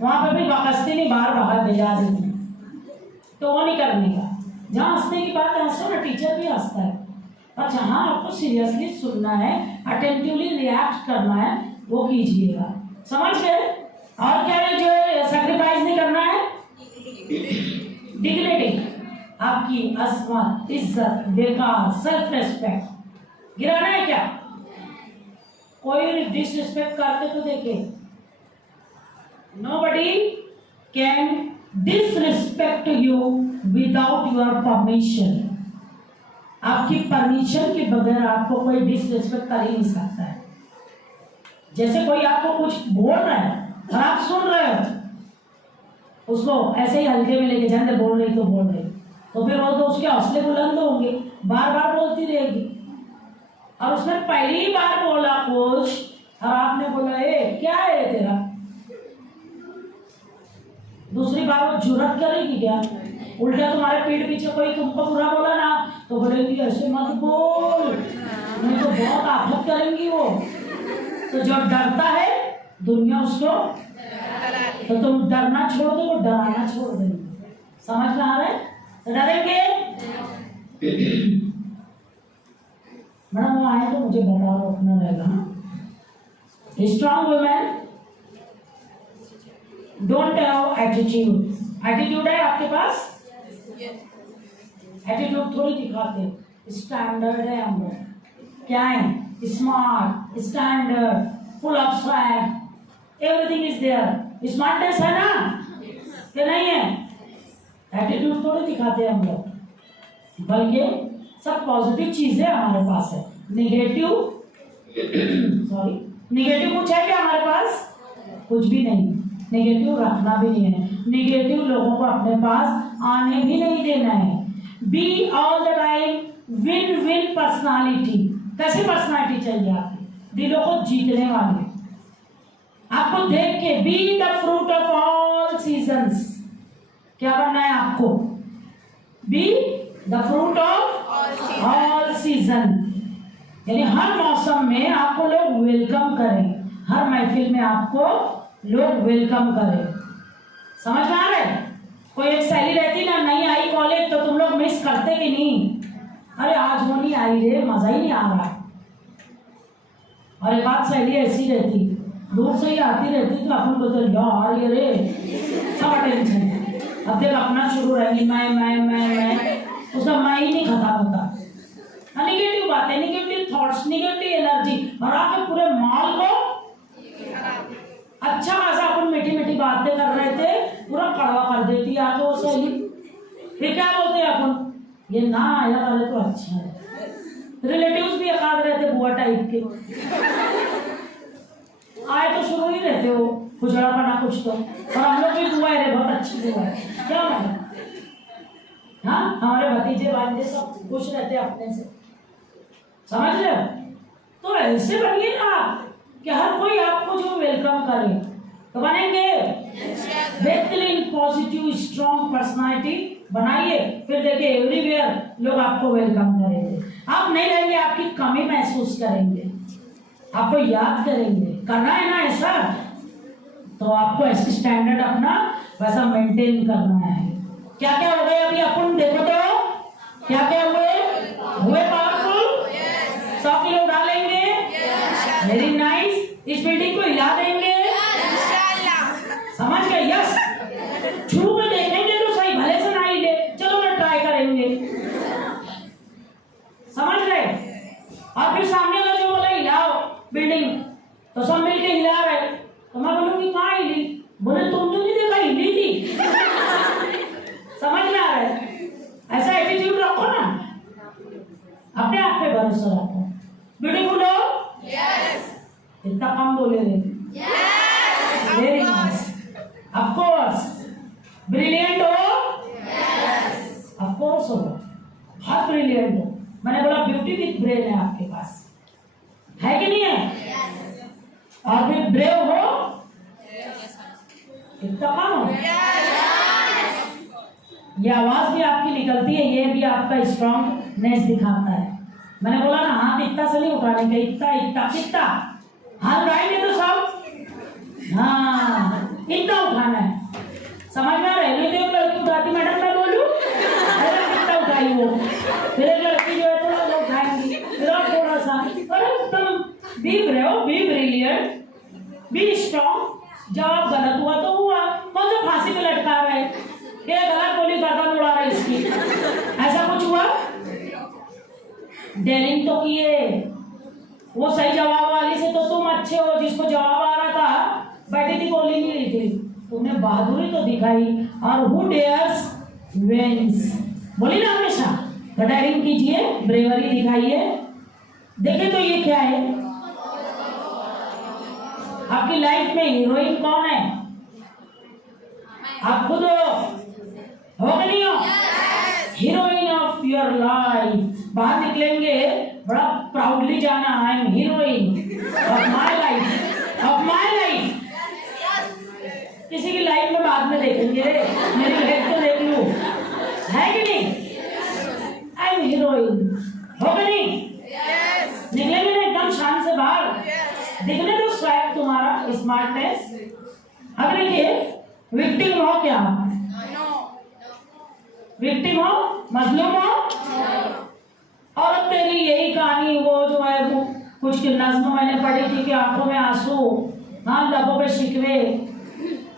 वहां पे भी बकस्ती नहीं, बाहर बाहर भेजा देते, तो वो नहीं करने का। जहाँ हंसने की बात हंसो ना, टीचर भी हंसता है। और जहाँ आपको सीरियसली सुनना है, अटेंटिवली रिएक्ट करना है, वो कीजिएगा। समझ गए? और क्या है जो है सैक्रिफाइस नहीं करना है? डिग्निटी, आपकी अस्मत, इज्जत, वेकार, सेल्फ रेस्पेक्ट गिराना है क्या? कोई डिसरिस्पेक्ट करके तो देखे। Nobody can disrespect you without your permission. आपकी परमिशन के बगैर आपको कोई डिसरिस्पेक्ट कर ही नहीं सकता है। जैसे कोई आपको कुछ बोल रहा है और आप सुन रहे हो, उसको ऐसे ही हल्के में लेके जाते, बोल रही तो बोल रही, तो फिर वो तो उसके हौसले बुलंद होंगे, बार बार बोलती रहेगी। और उसने पहली बार बोला कुछ और आपने बोला ए क्या है तेरा, दूसरी बार वो जुर्रत करेगी क्या? उल्टा तुम्हारे पीठ पीछे कोई तुमको बुरा बोला ना तो बोलेंगी ऐसे मत बोल, नहीं तो बहुत आफत करेंगी वो। तो जो डरता है दुनिया उसको, तो तुम डरना छोड़ दो, वो डराना छोड़ देंगे। समझ में आ रहा है? डरेंगे मैडम वो आए तो मुझे बताओ अपना रहेगा। Strong women don't have attitude. Attitude है आपके पास? एटीट्यूड थोड़ी दिखाते, स्टैंडर्ड है हम लोग। क्या है? Smart, standard, full of swag, everything is there. Smartness है ना कि नहीं है? एटीट्यूड थोड़ी दिखाते हम लोग, बल्कि सब पॉजिटिव चीजें हमारे पास है। निगेटिव निगेटिव कुछ है क्या हमारे पास? कुछ भी नहीं। निगेटिव रखना भी नहीं है, निगेटिव लोगों को अपने पास आने भी नहीं देना है। Be all the time win win personality. कैसी पर्सनालिटी चाहिए आपकी? दिलों को जीतने वाली। आपको देख के be the fruit of all seasons. क्या बनना है आपको? Be the fruit of all season, यानी हर मौसम में आपको लोग वेलकम करें, हर महफिल में आपको लोग वेलकम करें। समझ में आ रहा है? कोई एक सहेली रहती ना, नहीं आई कॉलेज तो तुम लोग मिस करते कि नहीं? अरे आज वो नहीं आई रे, मजा ही नहीं आ रहा। और एक बात सहेली ऐसी रहती, दूर से ही आती रहती तो अपन को तो यार ये रे सब टेंशन। अब देख अपना शुरू रहेंगी, मैं उसका मैं ही नहीं खत्म होता। निगेटिव बातें, निगेटिव थॉट्स, निगेटिव एनर्जी भरा के पूरे माल को। अच्छा खासा अपन मीठी मीठी बातें कर रहे थे, पूरा कड़वा कर देती है आके वो सहेली। फिर क्या बोलते हैं अपन? ये ना आया करे तो अच्छा है। रिलेटिव्स भी एकाध रहते बुआ टाइप के, आए तो शुरू ही रहते हो खुजड़ा पना कुछ तो। और हम लोग भी बुआ है, बहुत अच्छी बुआ है। क्या मतलब? हाँ, हमारे भतीजे भांजे सब खुश रहते अपने से। समझ रहे हो? तो ऐसे बनिए ना आप कि हर कोई आपको जो वेलकम करे। तो बनेंगे बेहतरीन पॉजिटिव स्ट्रॉन्ग पर्सनालिटी बनाइए, फिर देखिए एवरीवेयर लोग आपको वेलकम करेंगे। आप नहीं रहेंगे, आपकी कमी महसूस करेंगे, आपको याद करेंगे। करना है ना ऐसा, तो आपको ऐसे स्टैंडर्ड अपना वैसा मेंटेन करना है। क्या क्या हो गए अभी अपन देखो तो, क्या क्या हुए पावरफुल? 100 किलो डालेंगे, वेरी नाइस। इस बिल्डिंग को हिला देंगे, समझ गए? यस। छू के देखेंगे तो सही, भले से ना हिले, चलो ना ट्राई करेंगे। समझ रहे? और फिर सामने वाला जो बोला हिलाओ बिल्डिंग, तो सब मिलके हिला रहे, तो मैं बोलूंगी कहाँ हिली? बोले तुमने नहीं देखा, हिली थी। समझ में आ रहा है? ऐसा एटीट्यूड रखो ना, अपने आप पे भरोसा रखो। ब्यूटीफुल हो? यस। इतना कम बोले रे? Yes. Very nice. Of course. Brilliant हो? यस। ऑफ कोर्स हो, बहुत ब्रिलियंट हो। मैंने बोला ब्यूटी विथ ब्रेन है आपके पास, है कि नहीं है? यस। और फिर ब्रेव हो? इतना कम हो? ये आवाज भी आपकी निकलती है, ये भी आपका स्ट्रॉन्गनेस दिखाता है। मैंने बोला ना हाथ इतना से नहीं उठाने का, इतना इतना कितना हाथ उठाएंगे तो सब, हाँ इतना उठाना है। समझ में आ रहा है? नहीं तो लड़की उठाती मैडम मैं बोलूं, अरे कितना उठाई वो, फिर एक लड़की जो है थोड़ा सा उठाएंगी, फिर और थोड़ा सा। अरे तुम be brave, be brilliant, be strong. जवाब गलत हुआ तो हुआ, कौन सा फांसी पे लटका रहे, ये गलत बोली गर्दन उड़ा रहे इसकी, ऐसा कुछ हुआ? डेयरिंग तो किए, वो सही जवाब वाली से तो तुम अच्छे हो, जिसको जवाब आ रहा था बैठी थी बोली नहीं रही थी, तुमने बहादुरी तो दिखाई। और हु डेयर्स विंस, बोली ना हमेशा। तो डेयरिंग कीजिए, ब्रेवरी दिखाइए। देखिए तो ये क्या है, आपकी लाइफ में हीरोइन कौन है? आप खुद हो कि नहीं हो? Heroine of your life. बाहर निकलेंगे बड़ा प्राउडली जाना, I am heroine of my life, of my life. किसी की लाइफ में बाद में देखेंगे, मेरी लाइफ तो देख लूं। स्मार्टनेस। अब देखिए, विक्टिम हो क्या? विक्टिम हो, मजलूम हो। और अब तेरी यही कहानी, वो जो है वो कुछ की नज्म मैंने पढ़ी थी कि आंखों में आंसू, हाँ लबों पे शिकवे,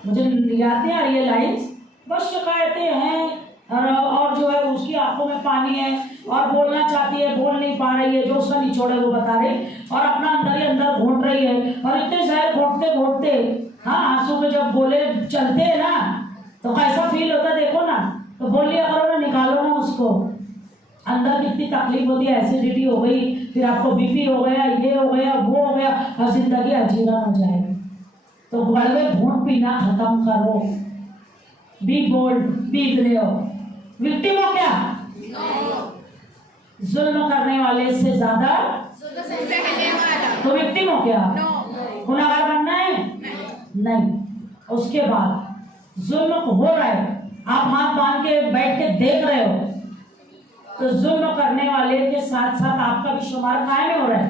मुझे याद नहीं आ रही है लाइन्स, बस शिकायतें हैं और जो है उसकी आंखों में पानी है और बोलना चाहती है, बोल नहीं पा रही है, जो उसका निचोड़ है वो बता रही और अपना अंदर ही अंदर घोंट रही है। और इतने जहर घोंटते घोंटते, हाँ आंसू में जब बोले चलते हैं ना तो कैसा फील होता है देखो ना। तो बोलिए करो ना, निकालो ना उसको, अंदर कितनी तकलीफ होती है, एसिडिटी हो गई, फिर आपको बीपी हो गया, ये हो गया, वो हो गया, और जिंदगी अजीवन हो जाएगी। तो गड़बे घूंट पीना खत्म करो, be bold, be brave. Victim हो क्या? जुल्म करने वाले से ज्यादा तो विक्टिम हो क्या? गुनहगार बनना है? नहीं। उसके बाद जुल्म हो रहा है, आप हाथ बांध के बैठ के देख रहे हो, तो जुल्म करने वाले के साथ साथ आपका भी शुमार काहे में हो रहा है?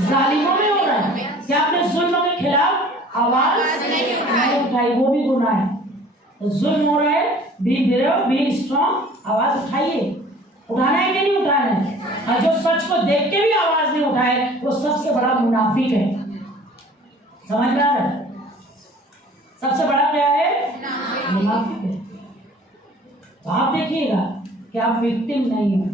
जालिमों में हो रहा है। क्या आपने जुल्म के खिलाफ आवाज नहीं उठाई? वो भी गुनाह है। तो जुल्म हो रहा है, बी ब्रेव, बी स्ट्रॉन्ग, आवाज उठाइए। उठाना है कि नहीं उठाना है? और जो सच को देख के भी आवाज नहीं उठाए वो सबसे बड़ा मुनाफिक है। समझ में आ रहा है? सबसे बड़ा क्या है? मुनाफिक है। तो आप देखिएगा कि आप विक्टिम नहीं हो,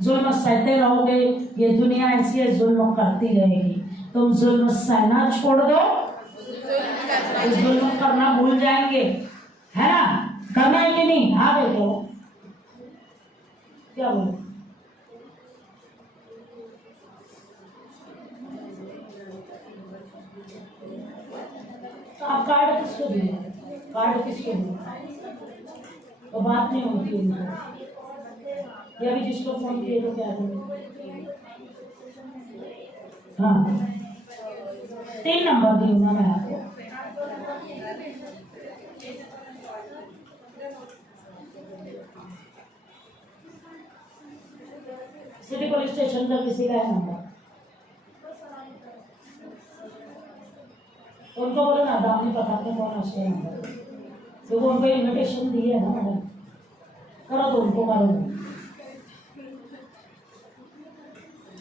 जुल्म सहते रहोगे, ये दुनिया ऐसी है जुल्म करती रहेगी। तुम जुल्म सहना छोड़ दो, जुल्म करना भूल जाएंगे, है ना? करना है कि नहीं? हाँ देखो क्या बोलो, तो आप कार्ड किसको दिए? कार्ड किसको दिए? तो बात नहीं होती उनको, या भी जिसको फोन किए तो क्या करें? हाँ 3 नंबर दी ना मैं आपको। सिटी पुलिस स्टेशन का किसी का है नंबर? उनको बोलो ना, दाम नहीं पता कौन है उसका नंबर, तो वो उनको इन्विटेशन दी है ना मैडम, करो तो उनको करो।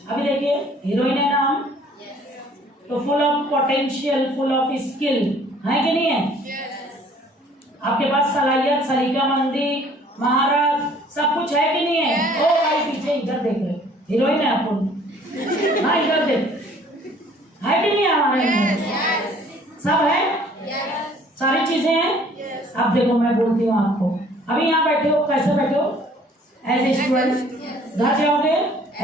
अभी देखिए, हीरोइन है ना हम, तो full of potential, full of skill है कि नहीं है? आपके पास सलाहियत, सलीकामंदी, महारत सब कुछ है कि नहीं है? ओ भाई पीछे इधर देख रहे, हीरोइन है आपको, हाँ इधर देख, है कि नहीं हमारे सब है? सारी चीजें हैं। अब देखो मैं बोलती हूँ आपको, अभी यहाँ बैठे हो, कैसे बैठे हो? As a student. घर जाओगे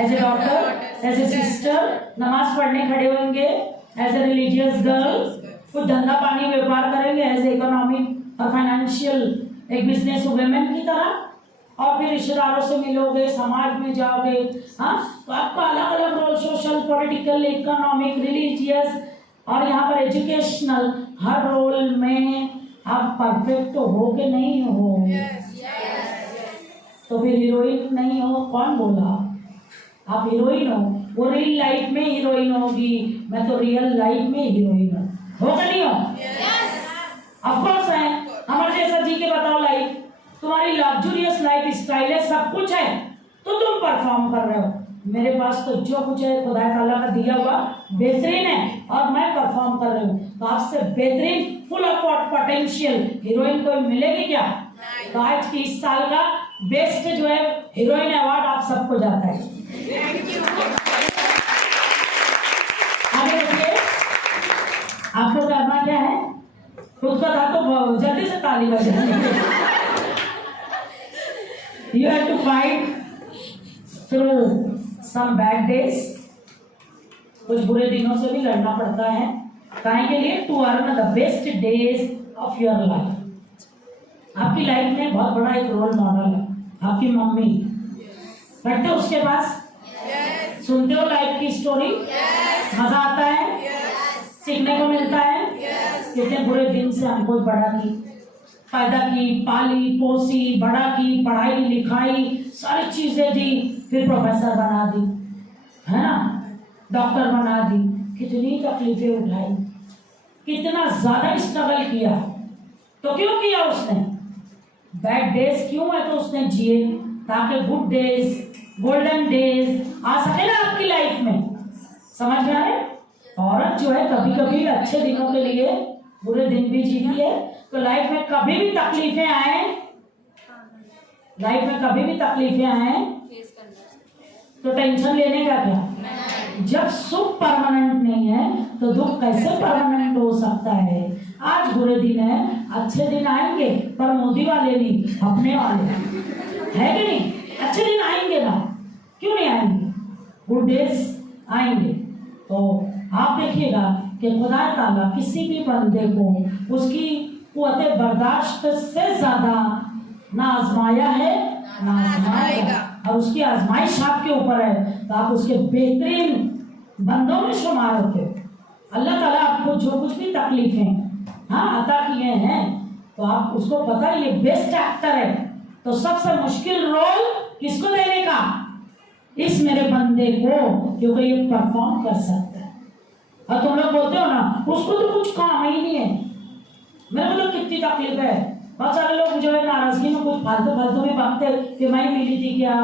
as a doctor, as a sister, नमाज पढ़ने खड़े होंगे एज ए रिलीजियस गर्ल, कुछ धंधा पानी व्यापार करेंगे एज ए इकोनॉमिक और फाइनेंशियल एक बिजनेस वुमेन की तरह, और फिर रिश्तेदारों से मिलोगे, समाज में जाओगे, हाँ तो आपका अलग अलग role, social, political, economic, religious और यहाँ पर एजुकेशनल, हर रोल में आप परफेक्ट हो के नहीं हो? तो फिर हीरोइन नहीं हो? कौन बोला? आप हीरोइन हो, वो रियल लाइफ में हीरोइन होगी, मैं तो रियल लाइफ में हीरोइन हूँ, हो कि नहीं हो? ऑफ कोर्स है। हमारे जैसा जी के बताओ लाइफ, तुम्हारी लग्जूरियस लाइफ स्टाइल है, सब कुछ है, तो तुम परफॉर्म कर रहे हो। मेरे पास तो जो कुछ है खुदा ताला का दिया हुआ बेहतरीन है और मैं परफॉर्म कर रही हूँ, तो आपसे बेहतरीन, फुल ऑफ पोटेंशियल हीरोइन कोई मिलेगी क्या? तो आज की इस साल का बेस्ट जो है हीरोइन अवार्ड आप सबको जाता है। आगे देखिए, आपको करना क्या है? खुद का था तो जल्दी से ताली बजाएंगे। You have to fight through some bad days, कुछ बुरे दिनों से भी लड़ना पड़ता है, काहे के लिए? To earn the best days of your life. आपकी लाइफ में बहुत बड़ा एक रोल मॉडल है आपकी मम्मी, बैठते हो उसके पास, सुनते हो लाइफ की स्टोरी, मजा आता है, सीखने को मिलता है, कितने बुरे दिन से हमको बड़ा की, पैदा की, पाली पोसी, बड़ा की, पढ़ाई लिखाई सारी चीजें दी, फिर प्रोफेसर बना दी, है ना, डॉक्टर बना दी, कितनी तकलीफें उठाई, कितना ज्यादा स्ट्रगल किया। तो क्यों किया उसने? बैड डेज क्यों है तो उसने जिए, ताकि गुड डेज, गोल्डन डेज आ सके ना आपकी लाइफ में। समझ में आए? औरत जो है कभी कभी अच्छे दिनों के लिए बुरे दिन भी जीती है। तो लाइफ में कभी भी तकलीफें आए, लाइफ में कभी भी तकलीफें आए तो टेंशन लेने का क्या? जब सुख परमानेंट नहीं है तो दुख कैसे परमानेंट हो सकता है? आज बुरे दिन है, अच्छे दिन आएंगे, पर मोदी वाले नहीं, अपने वाले है कि नहीं? अच्छे दिन आएंगे ना, क्यों नहीं आएंगे? गुड डेज आएंगे। तो आप देखिएगा कि खुदा ताला किसी भी बंदे को उसकी कुव्वते बर्दाश्त से ज्यादा ना आजमाया है ना आजमाएगा, और उसकी आजमाइश आपके ऊपर है तो आप उसके बेहतरीन बंदों में शुमार होते हो। अल्लाह ताला आपको जो कुछ भी तकलीफें अता किए हैं तो आप उसको पता है ये बेस्ट एक्टर है, तो सबसे मुश्किल रोल किसको देने का? इस मेरे बंदे को, क्योंकि ये परफॉर्म कर सकता है। और तुम लोग बोलते हो ना उसको तो कुछ काम ही नहीं है, मेरे को तो कितनी तकलीफ है। बहुत सारे लोग जो है नाराजगी में कुछ फालतू फालतू में भागते कि मैं मिली थी क्या।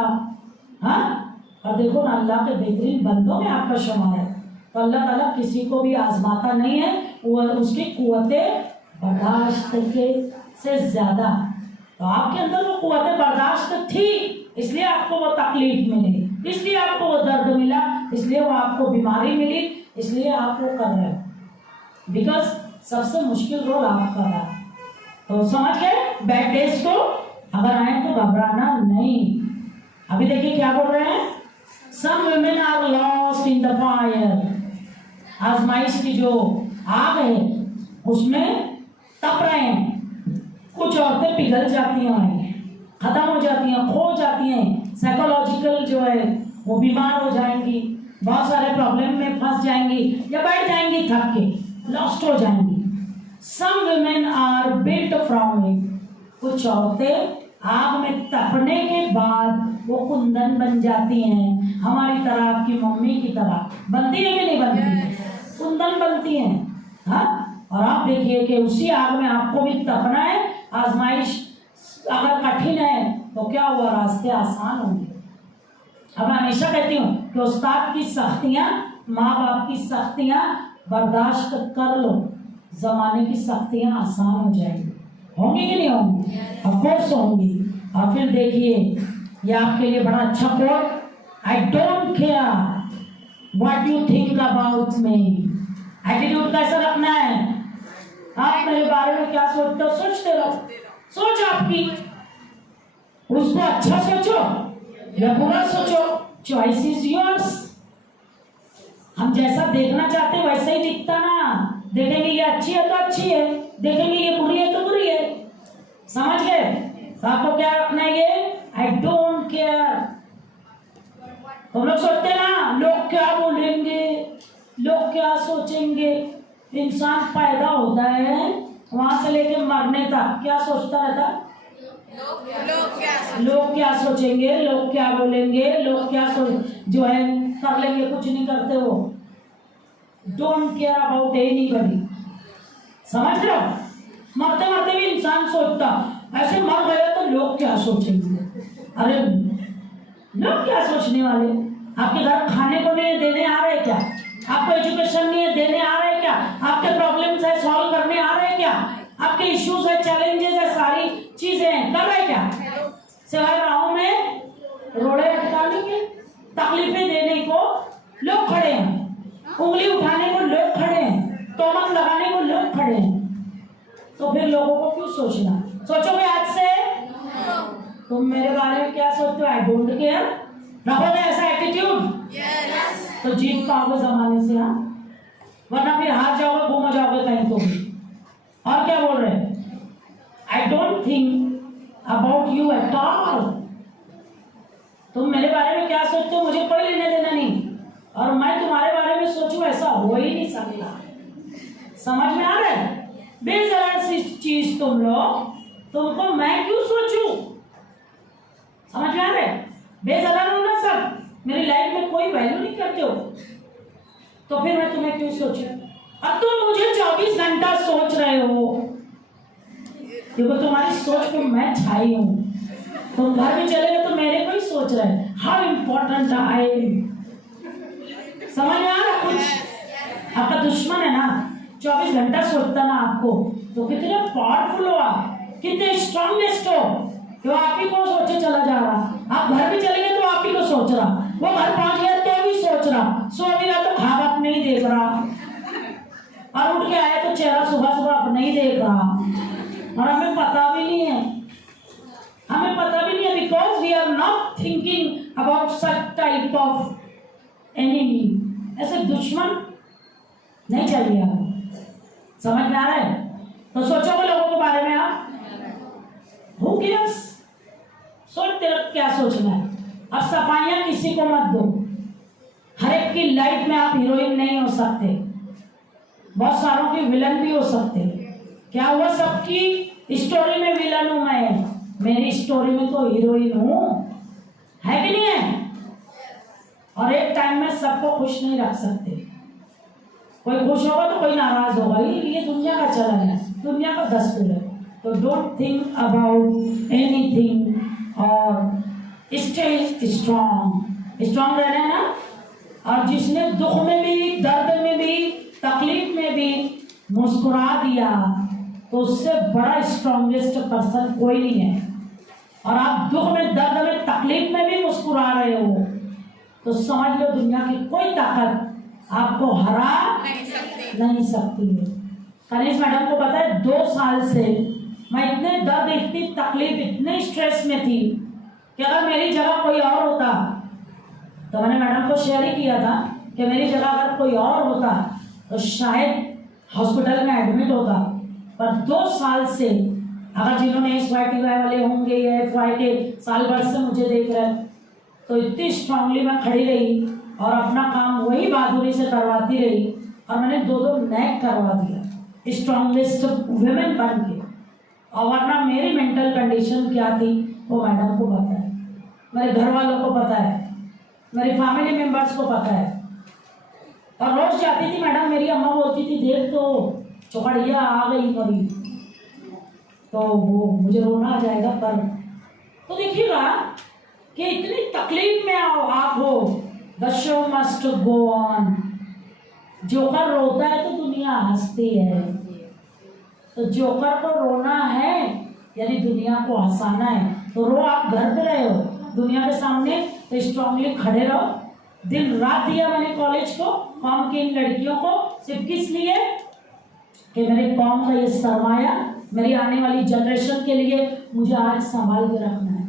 और देखो ना अल्लाह के बेहतरीन बंदों में आपका शुमार है। तो अल्लाह ताला किसी को भी आजमाता नहीं है, वो उसकी कुव्वते बर्दाश्त के से ज्यादा। तो आपके अंदर वो कुव्वते बर्दाश्त थी, इसलिए आपको वो तकलीफ मिली, इसलिए आपको वो दर्द मिला, इसलिए वो आपको बीमारी मिली, इसलिए आप वो कर रहे हो। बिकॉज सबसे मुश्किल रोल आप कर रहा है। तो समझ गए? बैड डेज को अगर आए तो घबराना नहीं। अभी देखिए क्या बोल रहे हैं, some women are lost in the fire. आजमाइश की जो आग है उसमें तप रहे हैं। कुछ औरतें पिघल जाती हैं, खत्म हो जाती हैं, खो जाती हैं, साइकोलॉजिकल जो है वो बीमार हो जाएंगी, बहुत सारे प्रॉब्लम में फंस जाएंगी या बैठ जाएंगी, थक के लॉस्ट हो जाएंगी। Some women are built from it. कुछ औरतें आग में तपने के बाद वो कुंदन बन जाती हैं, हमारी तरह, आपकी मम्मी की तरह बनती है कि नहीं बनती? कुंदन बनती हैं। और आप देखिए कि उसी आग में आपको भी तपना है। आजमाइश अगर कठिन है तो क्या हुआ, रास्ते आसान होंगे। अब मैं हमेशा कहती हूँ कि उस्ताद की सख्तियाँ, माँ बाप की सख्तियाँ बर्दाश्त कर लो, जमाने की सख्तियाँ आसान हो जाएंगी। होंगी कि नहीं होंगी? ऑफ कोर्स होंगी। और फिर देखिए ये आपके लिए बड़ा अच्छा quote, I don't care what you think about me. Attitude कैसा रखना है? आप मेरे बारे में क्या सोचते हो, सोचते रहो। सोच आपकी, उसको अच्छा सोचो या बुरा सोचो, चॉइस इज योर्स। हम जैसा देखना चाहते हैं वैसा ही दिखता ना। देखेंगे ये अच्छी है तो अच्छी है, देखेंगे ये बुरी है तो बुरी है। समझ गए? तो आपको क्या रखना है? ये आई डोंट केयर। तो लोग सोचते हैं ना लोग क्या बोलेंगे, लोग क्या सोचेंगे। इंसान पैदा होता है वहां से लेके मरने तक क्या सोचता रहता? लोग क्या सोचेंगे, लोग क्या बोलेंगे, लोग क्या जो है कर लेंगे, कुछ नहीं करते वो। Don't care about anybody. समझ रहे हो? मरते मरते भी इंसान सोचता ऐसे मर गया तो लोग क्या सोचेंगे। अरे लोग क्या सोचने वाले? आपके घर खाने को नहीं देने आ रहे क्या? आपको एजुकेशन नहीं है देने आ रहे क्या? आपके प्रॉब्लम्स है सॉल्व करने आ रहे क्या? आपके इश्यूज है, चैलेंजेस है, सारी चीजें हैं, कर रहे क्या? सिवाय राहों में रोड़े अटकाने के, तकलीफें देने को लोग खड़े हैं, उंगली उठाने को लोग खड़े हैं, तोमत लगाने को लोग खड़े हैं। तो फिर लोगों को क्यों सोचना? सोचोगे आज से तुम मेरे बारे में क्या सोचते हो? आई डोंट केयर। रखोगे ऐसा एटीट्यूड तो जीत पाओगे जमाने से। वरना फिर हार जाओगे, घूम जाओगे कहीं तो भी। और क्या बोल रहे हैं? I don't think about you at all. तुम मेरे बारे में क्या सोचते हो मुझे कोई लेने देना नहीं, और मैं तुम्हारे बारे में सोचूं ऐसा हो ही नहीं सकता। समझ में आ रहा है? बेजरा सी चीज तुम लोग, तुमको मैं क्यों सोचूं? समझ में आ रहा है? बेजरा हो ना सब, मेरी लाइफ में कोई वैल्यू नहीं करते हो तो फिर मैं तुम्हें क्यों सोचूं? अब तुम मुझे 24 घंटा सोच रहे हो, देखो तुम्हारी सोच को मैं छाई हूँ। तुम घर में चले गए तो मेरे को ही सोच रहे हैं हाउ इम्पोर्टेंट आई एम। समझ में आ रहा कुछ? आपका दुश्मन है ना, 24 घंटा सोचता ना आपको, तो कितने पावरफुल हो आप, कितने स्ट्रॉन्गेस्ट हो, तो आप ही को सोचे चला जा रहा। आप घर भी चले गए तो आप ही को सोच रहा, वो घर पहुंच गया तो भी सोच रहा, सो भी रहा तो खाना नहीं देख रहा, और उठ के आया तो चेहरा सुबह सुबह अपना ही देख रहा। और हमें पता भी नहीं है, हमें पता भी नहीं है, because we are not thinking about such type of enemy. ऐसे दुश्मन नहीं चाहिए आपको। समझ में आ रहा है? तो सोचोगे लोगों के बारे में आप, हु केयर्स, सोच तेरा क्या सोचना है। और सफाइयां किसी को मत दो, हर एक की लाइफ में आप हीरोइन नहीं हो सकते, बहुत सारों के विलन भी हो सकते। क्या हुआ, सबकी स्टोरी में विलन हूं मैं, मेरी स्टोरी में तो हीरोइन हूं, है कि नहीं है? और एक टाइम में सबको खुश नहीं रख सकते, कोई खुश होगा तो कोई नाराज होगा, ये दुनिया का चलन है, दुनिया का दस्तूर है। तो डोंट थिंक अबाउट एनीथिंग और स्टे स्ट्रॉन्ग, स्ट्रॉन्ग रहना है ना। और जिसने दुख में भी, दर्द में भी, तकलीफ में भी मुस्कुरा दिया, तो उससे बड़ा स्ट्रॉन्गेस्ट पर्सन कोई नहीं है। और आप दुख में, दर्द में, तकलीफ में भी मुस्कुरा रहे हो, तो समझ लो दुनिया की कोई ताकत आपको हरा नहीं सकती है। कनीज मैडम को पता है 2 साल से मैं इतने दर्द, इतनी तकलीफ, इतने स्ट्रेस में थी कि अगर मेरी जगह कोई और होता, तो मैंने मैडम को शेयर ही किया था कि मेरी जगह अगर कोई और होता तो शायद हॉस्पिटल में एडमिट होता। पर 2 साल से, अगर जिन्होंने SYTY वाले होंगे या FY के साल भर से मुझे देख रहे हैं, तो इतनी स्ट्रांगली मैं खड़ी रही और अपना काम वही बहादुरी से करवाती रही, और मैंने 2 नैक करवा दिया स्ट्रॉन्गेस्ट वुमेन बन के। और वरना मेरी मेंटल कंडीशन क्या थी वो मैडम को पता है, मेरे घर वालों को पता है, मेरी फैमिली मेंबर्स को पता है। और रोज जाती थी मैडम, मेरी अम्मा बोलती थी देख तो चौकड़िया आ गई मरी, तो वो मुझे रोना आ जाएगा। पर तो देखिएगा कि इतनी तकलीफ में आप हो, the show must go on. Joker रोता है तो दुनिया हंसती है, तो जोकर को रोना है यानी दुनिया को हंसाना है, तो रो। आप घर पे रहे हो दुनिया के सामने, तो स्ट्रांगली खड़े रहो। दिन रात दिया मैंने कॉलेज को, कॉम की इन लड़कियों को, सिर्फ किस लिए कि मेरे कॉम का ये सरमाया मेरी आने वाली जनरेशन के लिए मुझे आज संभाल के रखना है।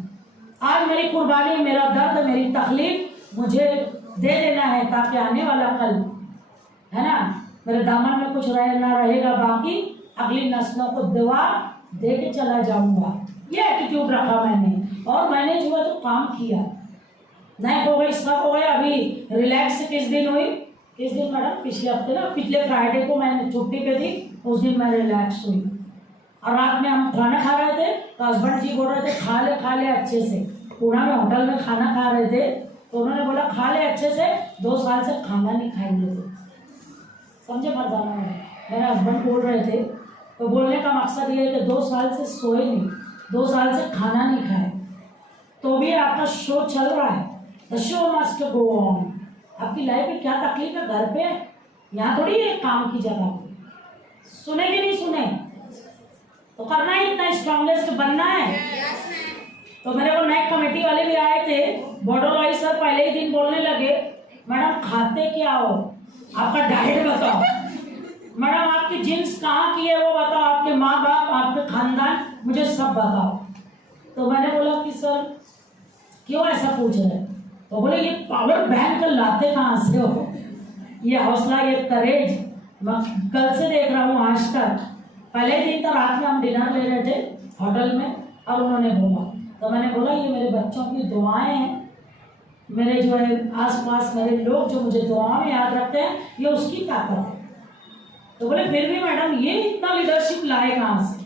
आज मेरी कुर्बानी, मेरा दर्द, मेरी तकलीफ मुझे दे देना है, ताकि आने वाला कल, है ना, मेरे दामन में कुछ ना रहेगा, बाकी अगली नस्लों को दुआ दे के चला जाऊंगा। ये एटीट्यूड रखा मैंने, और मैंने जो है तो काम किया। नहीं हो गई, सब हो गया। अभी रिलैक्स किस दिन हुई, किस दिन मैडम, पिछले हफ्ते ना, पिछले फ्राइडे को मैं छुट्टी पे थी, उस दिन मैं रिलैक्स हुई। और रात में हम खाना खा रहे थे, तो हस्बैंड जी बोल रहे थे खा ले अच्छे से। पूना में होटल में खाना खा रहे थे, तो उन्होंने बोला खा ले अच्छे से, 2 साल से खाना नहीं खाएंगे थे। समझे मर्दाना है, मेरे हस्बैंड बोल रहे थे। तो बोलने का मकसद ये है कि 2 साल से सोए नहीं, 2 साल से खाना नहीं खाए, तो भी आपका शो चल रहा है। The show must go on. आपकी लाइफ में क्या तकलीफ है, घर पे है, यहाँ थोड़ी है काम की जगह पे। सुने कि नहीं सुने, तो करना है, इतना स्ट्रॉन्गेस्ट बनना है। तो मेरे को नाइट कमेटी वाले भी आए थे, बॉर्डर वाइज सर पहले ही दिन बोलने लगे, मैडम खाते क्या हो, आपका डाइट बताओ, मैडम आपकी जीन्स कहाँ की है वो बताओ, आपके माँ बाप, आपके खानदान, मुझे सब बताओ। तो मैंने बोला कि सर क्यों ऐसा पूछ रहे हैं, तो बोले ये पावर बैंक लाते कहाँ से हो, ये हौसला, ये करेज मैं कल से देख रहा हूँ आज तक। पहले दिन तो रात में हम डिनर ले रहे थे होटल में, और उन्होंने बोला, तो मैंने बोला ये मेरे बच्चों की दुआएं हैं, मेरे जो है आसपास मेरे लोग जो मुझे दुआओं में याद रखते हैं, ये उसकी ताकत है। तो बोले फिर भी मैडम ये इतना लीडरशिप लाए कहाँ से।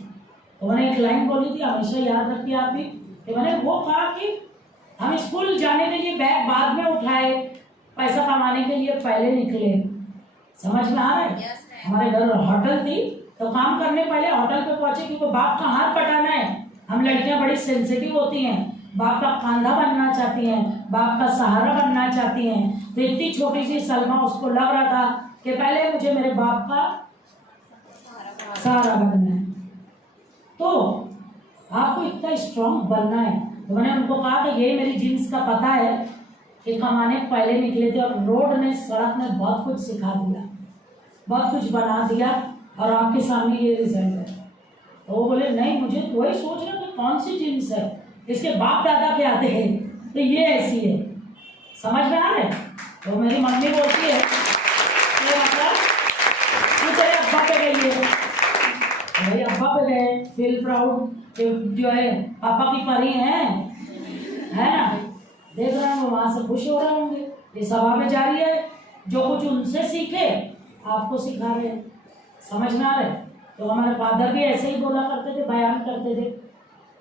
तो मैंने एक लाइन बोली थी, हमेशा याद रखिए आप भी, कि मैंने वो कहा कि हम स्कूल जाने के लिए बैग बाद में उठाए, पैसा कमाने के लिए पहले निकले। समझ में आ रहा है? हमारे घर होटल थी, तो काम करने पहले होटल पे पहुंचे क्योंकि बाप का हाथ बटाना है। हम लड़कियां बड़ी सेंसिटिव होती हैं, बाप का कंधा बनना चाहती हैं, बाप का सहारा बनना चाहती हैं। तो इतनी छोटी सी सलमा, उसको लग रहा था कि पहले मुझे मेरे बाप का सहारा बनना है। तो आपको इतना स्ट्रांग बनना है। तो मैंने उनको कहा कि ये मेरी जीन्स का पता है कि कमाने पहले निकले थे और रोड ने, सड़क ने बहुत कुछ सिखा दिया, बहुत कुछ बना दिया, और आपके सामने ये रिजल्ट है। तो वो बोले नहीं, मुझे तो वही सोच रहा कि कौन सी जीन्स है, इसके बाप दादा के आते हैं, तो ये ऐसी है। समझ में आ रहा है? तो मेरी मम्मी बोलती है कि मतलब तू तेरे अब्बा पे गई है, भाई अब्बा पे गए, फील प्राउड जो है पापा की परी है ना। देख रहे हैं वो वहाँ से खुश हो रहे होंगे, ये सभा में जारी है, जो कुछ उनसे सीखे आपको सिखा रहे हैं। समझ में आ रहे? तो हमारे फादर भी ऐसे ही बोला करते थे, बयान करते थे।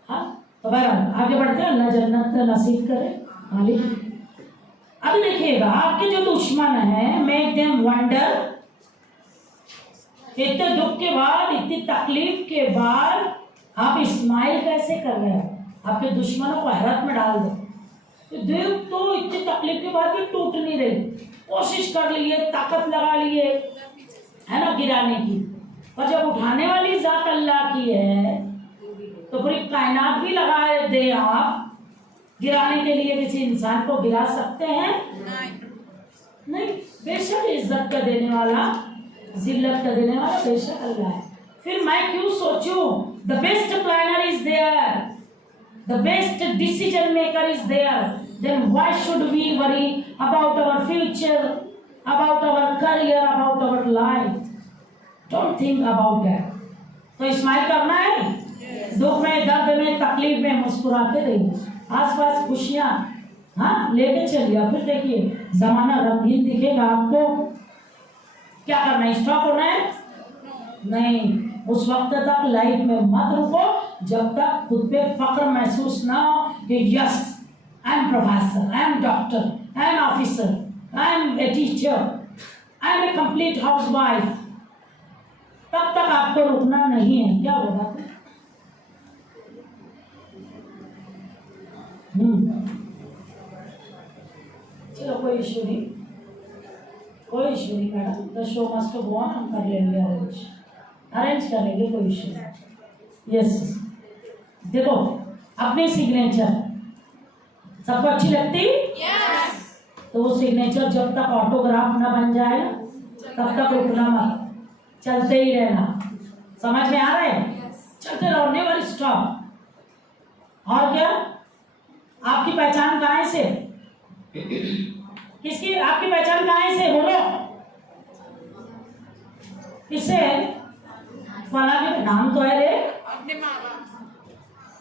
हाँ, तो बहरहाल आगे बढ़ते हैं, अल्लाह जन्नत नसीब करे मालिक। अभी देखिएगा, आपके जो दुश्मन है, मेक देम वंडर, इतने दुख के बाद, इतनी तकलीफ के बाद आप स्माइल कैसे कर रहे हो? आपके दुश्मनों को हैरत में डाल दो। तो दिल तो इतनी तकलीफ के बाद भी टूट नहीं रही, कोशिश कर लिए, ताकत लगा लिए, है ना, गिराने की, और जब उठाने वाली जात अल्लाह की है तो पूरी कायनात भी लगा दे आप, गिराने के लिए किसी इंसान को गिरा सकते हैं? नहीं। बेशक इज्जत का देने वाला, जिल्लत का देने वाला बेशक अल्लाह है। फिर मैं क्यों सोचूं? The best planner is there, the best decision maker is there, then why should we worry about our future, about our career, about our life? Don't think about that. तो स्माइल करना है, दुख में, दर्द में, तकलीफ में मुस्कुराते रहिए, आसपास खुशियां हाँ लेके चलिए। फिर देखिए जमाना रंगीन दिखेगा आपको। क्या करना है? स्टॉप होना है? नहीं, उस वक्त तक लाइफ में मत रुको जब तक खुद पे फख्र महसूस ना हो कि yes I am professor, I am doctor, I am officer, I am a teacher, I am a complete housewife. तब तक आपको रुकना नहीं है। क्या होगा? चलो कोई इशू नहीं, कोई इशू नहीं madam, the show must go on, हम कर लेंगे, अरेंज कर लेंगे, कोई इशू नहीं। यस, देखो अपनी सिग्नेचर सबको अच्छी लगती? yes. तो वो सिग्नेचर जब तक ऑटोग्राफ ना बन जाए ना, तब तक रुकना मत, चलते ही रहना। समझ में आ रहा है? yes. चलते रहो, नेवर स्टॉप। और क्या, आपकी पहचान कहाँ से? किसकी? आपकी पहचान कहाँ से? बोलो किससे? फला के नाम तो है रे,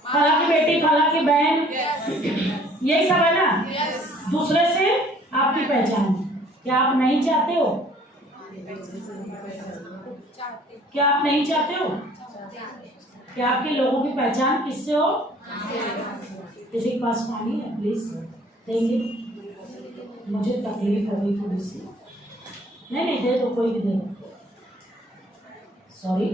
फला की बेटी, फला की बहन, यही सब है ना। दूसरे से आपकी पहचान। क्या आप नहीं चाहते हो? क्या आप नहीं चाहते हो? क्या आपके लोगों की पहचान किससे हो? किसी के पास पानी है? प्लीज देंगे, मुझे तकलीफ हो गई थोड़ी सी। नहीं दे दो, कोई भी दे दो, सॉरी।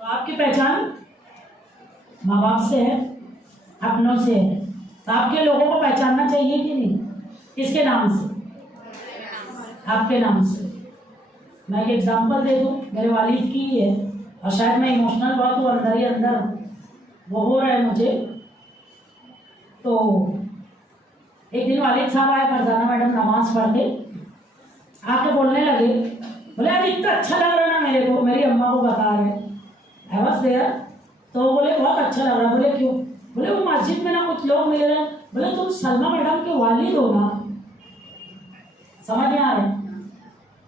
आपकी पहचान माँ बाप से है, अपनों से है, तो आपके लोगों को पहचानना चाहिए कि नहीं? किसके नाम से? आपके नाम से। मैं एक एग्जांपल दे दूं, मेरे वालिद की ही है, और शायद मैं इमोशनल बहुत हूँ, अंदर ही अंदर वो हो रहा है मुझे। तो एक दिन वालिद साहब आए, फरजाना मैडम नमाज पढ़ के आके बोलने लगे, बोले आज इतना अच्छा लग रहा ना मेरे को, मेरी अम्मा को बता रहे, आई वाज देयर। तो बोले बहुत अच्छा लग रहा। बोले क्यों? बोले वो मस्जिद में ना कुछ लोग मिल रहे हैं। बोले तुम सलमा मैडम के वालिद हो ना? समझ में आ रहे?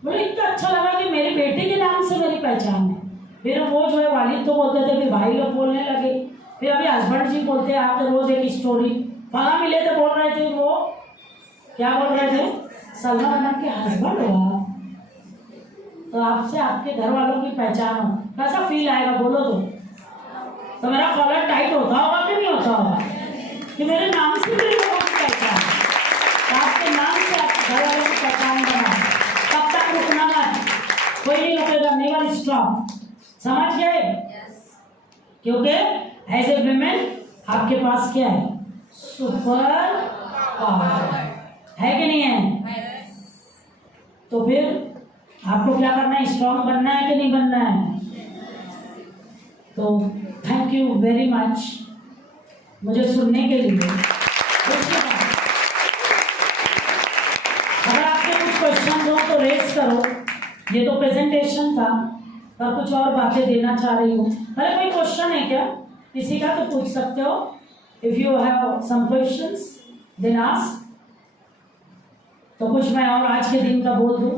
बोले इतना अच्छा लगा कि मेरे बेटे के नाम से मेरी पहचान है। फिर वो जो है वालिद तो बोलते थे, फिर भाई लोग बोलने लगे, फिर अभी हस्बैंड जी बोलते हैं, आप तो रोज एक स्टोरी फला मिले थे, बोल रहे थे वो क्या बोल रहे थे? सलमा मैडम के हस्बैंड हो आप, तो आपसे आपके घर वालों की पहचान हो, कैसा फील आएगा बोलो तो मेरा कॉलर टाइट होता होगा कि नहीं होता होगा कि मेरे नाम से मेरे लोगों की पहचान, तो आपके नाम से आपके घर वालों की पहचान बना। तब तक रुकना मत, कोई नहीं रुकेगा, नेवर स्टॉप, समझ गए? क्योंकि एज ए वुमेन आपके पास क्या है? सुपर पावर है कि नहीं है? तो फिर आपको क्या करना है? स्ट्रॉन्ग बनना है कि नहीं बनना है? तो थैंक यू वेरी मच मुझे सुनने के लिए। अगर आपके कुछ क्वेश्चन हो तो रेस करो, ये तो प्रेजेंटेशन था पर कुछ और बातें देना चाह रही हूँ। अरे कोई क्वेश्चन है क्या किसी का तो पूछ सकते हो। If you have some questions then ask. तो कुछ मैं और आज के दिन का बोल दूं,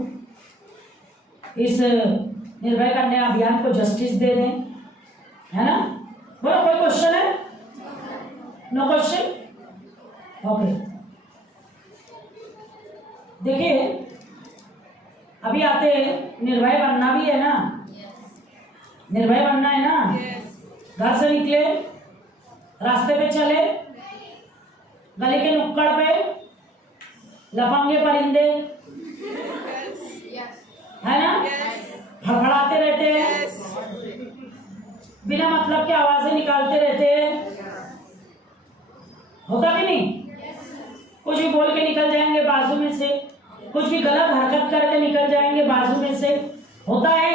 इस निर्भय कन्या अभियान को जस्टिस दे दें, है ना? बोलो कोई क्वेश्चन है? No question? ओके, देखिए अभी आते निर्भय बनना भी है ना, निर्भय बनना है ना। घर से निकले, रास्ते पे चले, गली के नुक्कड़ पे लफंगे परिंदे है ना, फड़फड़ाते रहते हैं, बिना मतलब के आवाजें निकालते रहते हैं, होता कि नहीं? कुछ भी बोल के निकल जाएंगे बाजू में से, कुछ भी गलत हरकत करके निकल जाएंगे बाजू में से, होता है?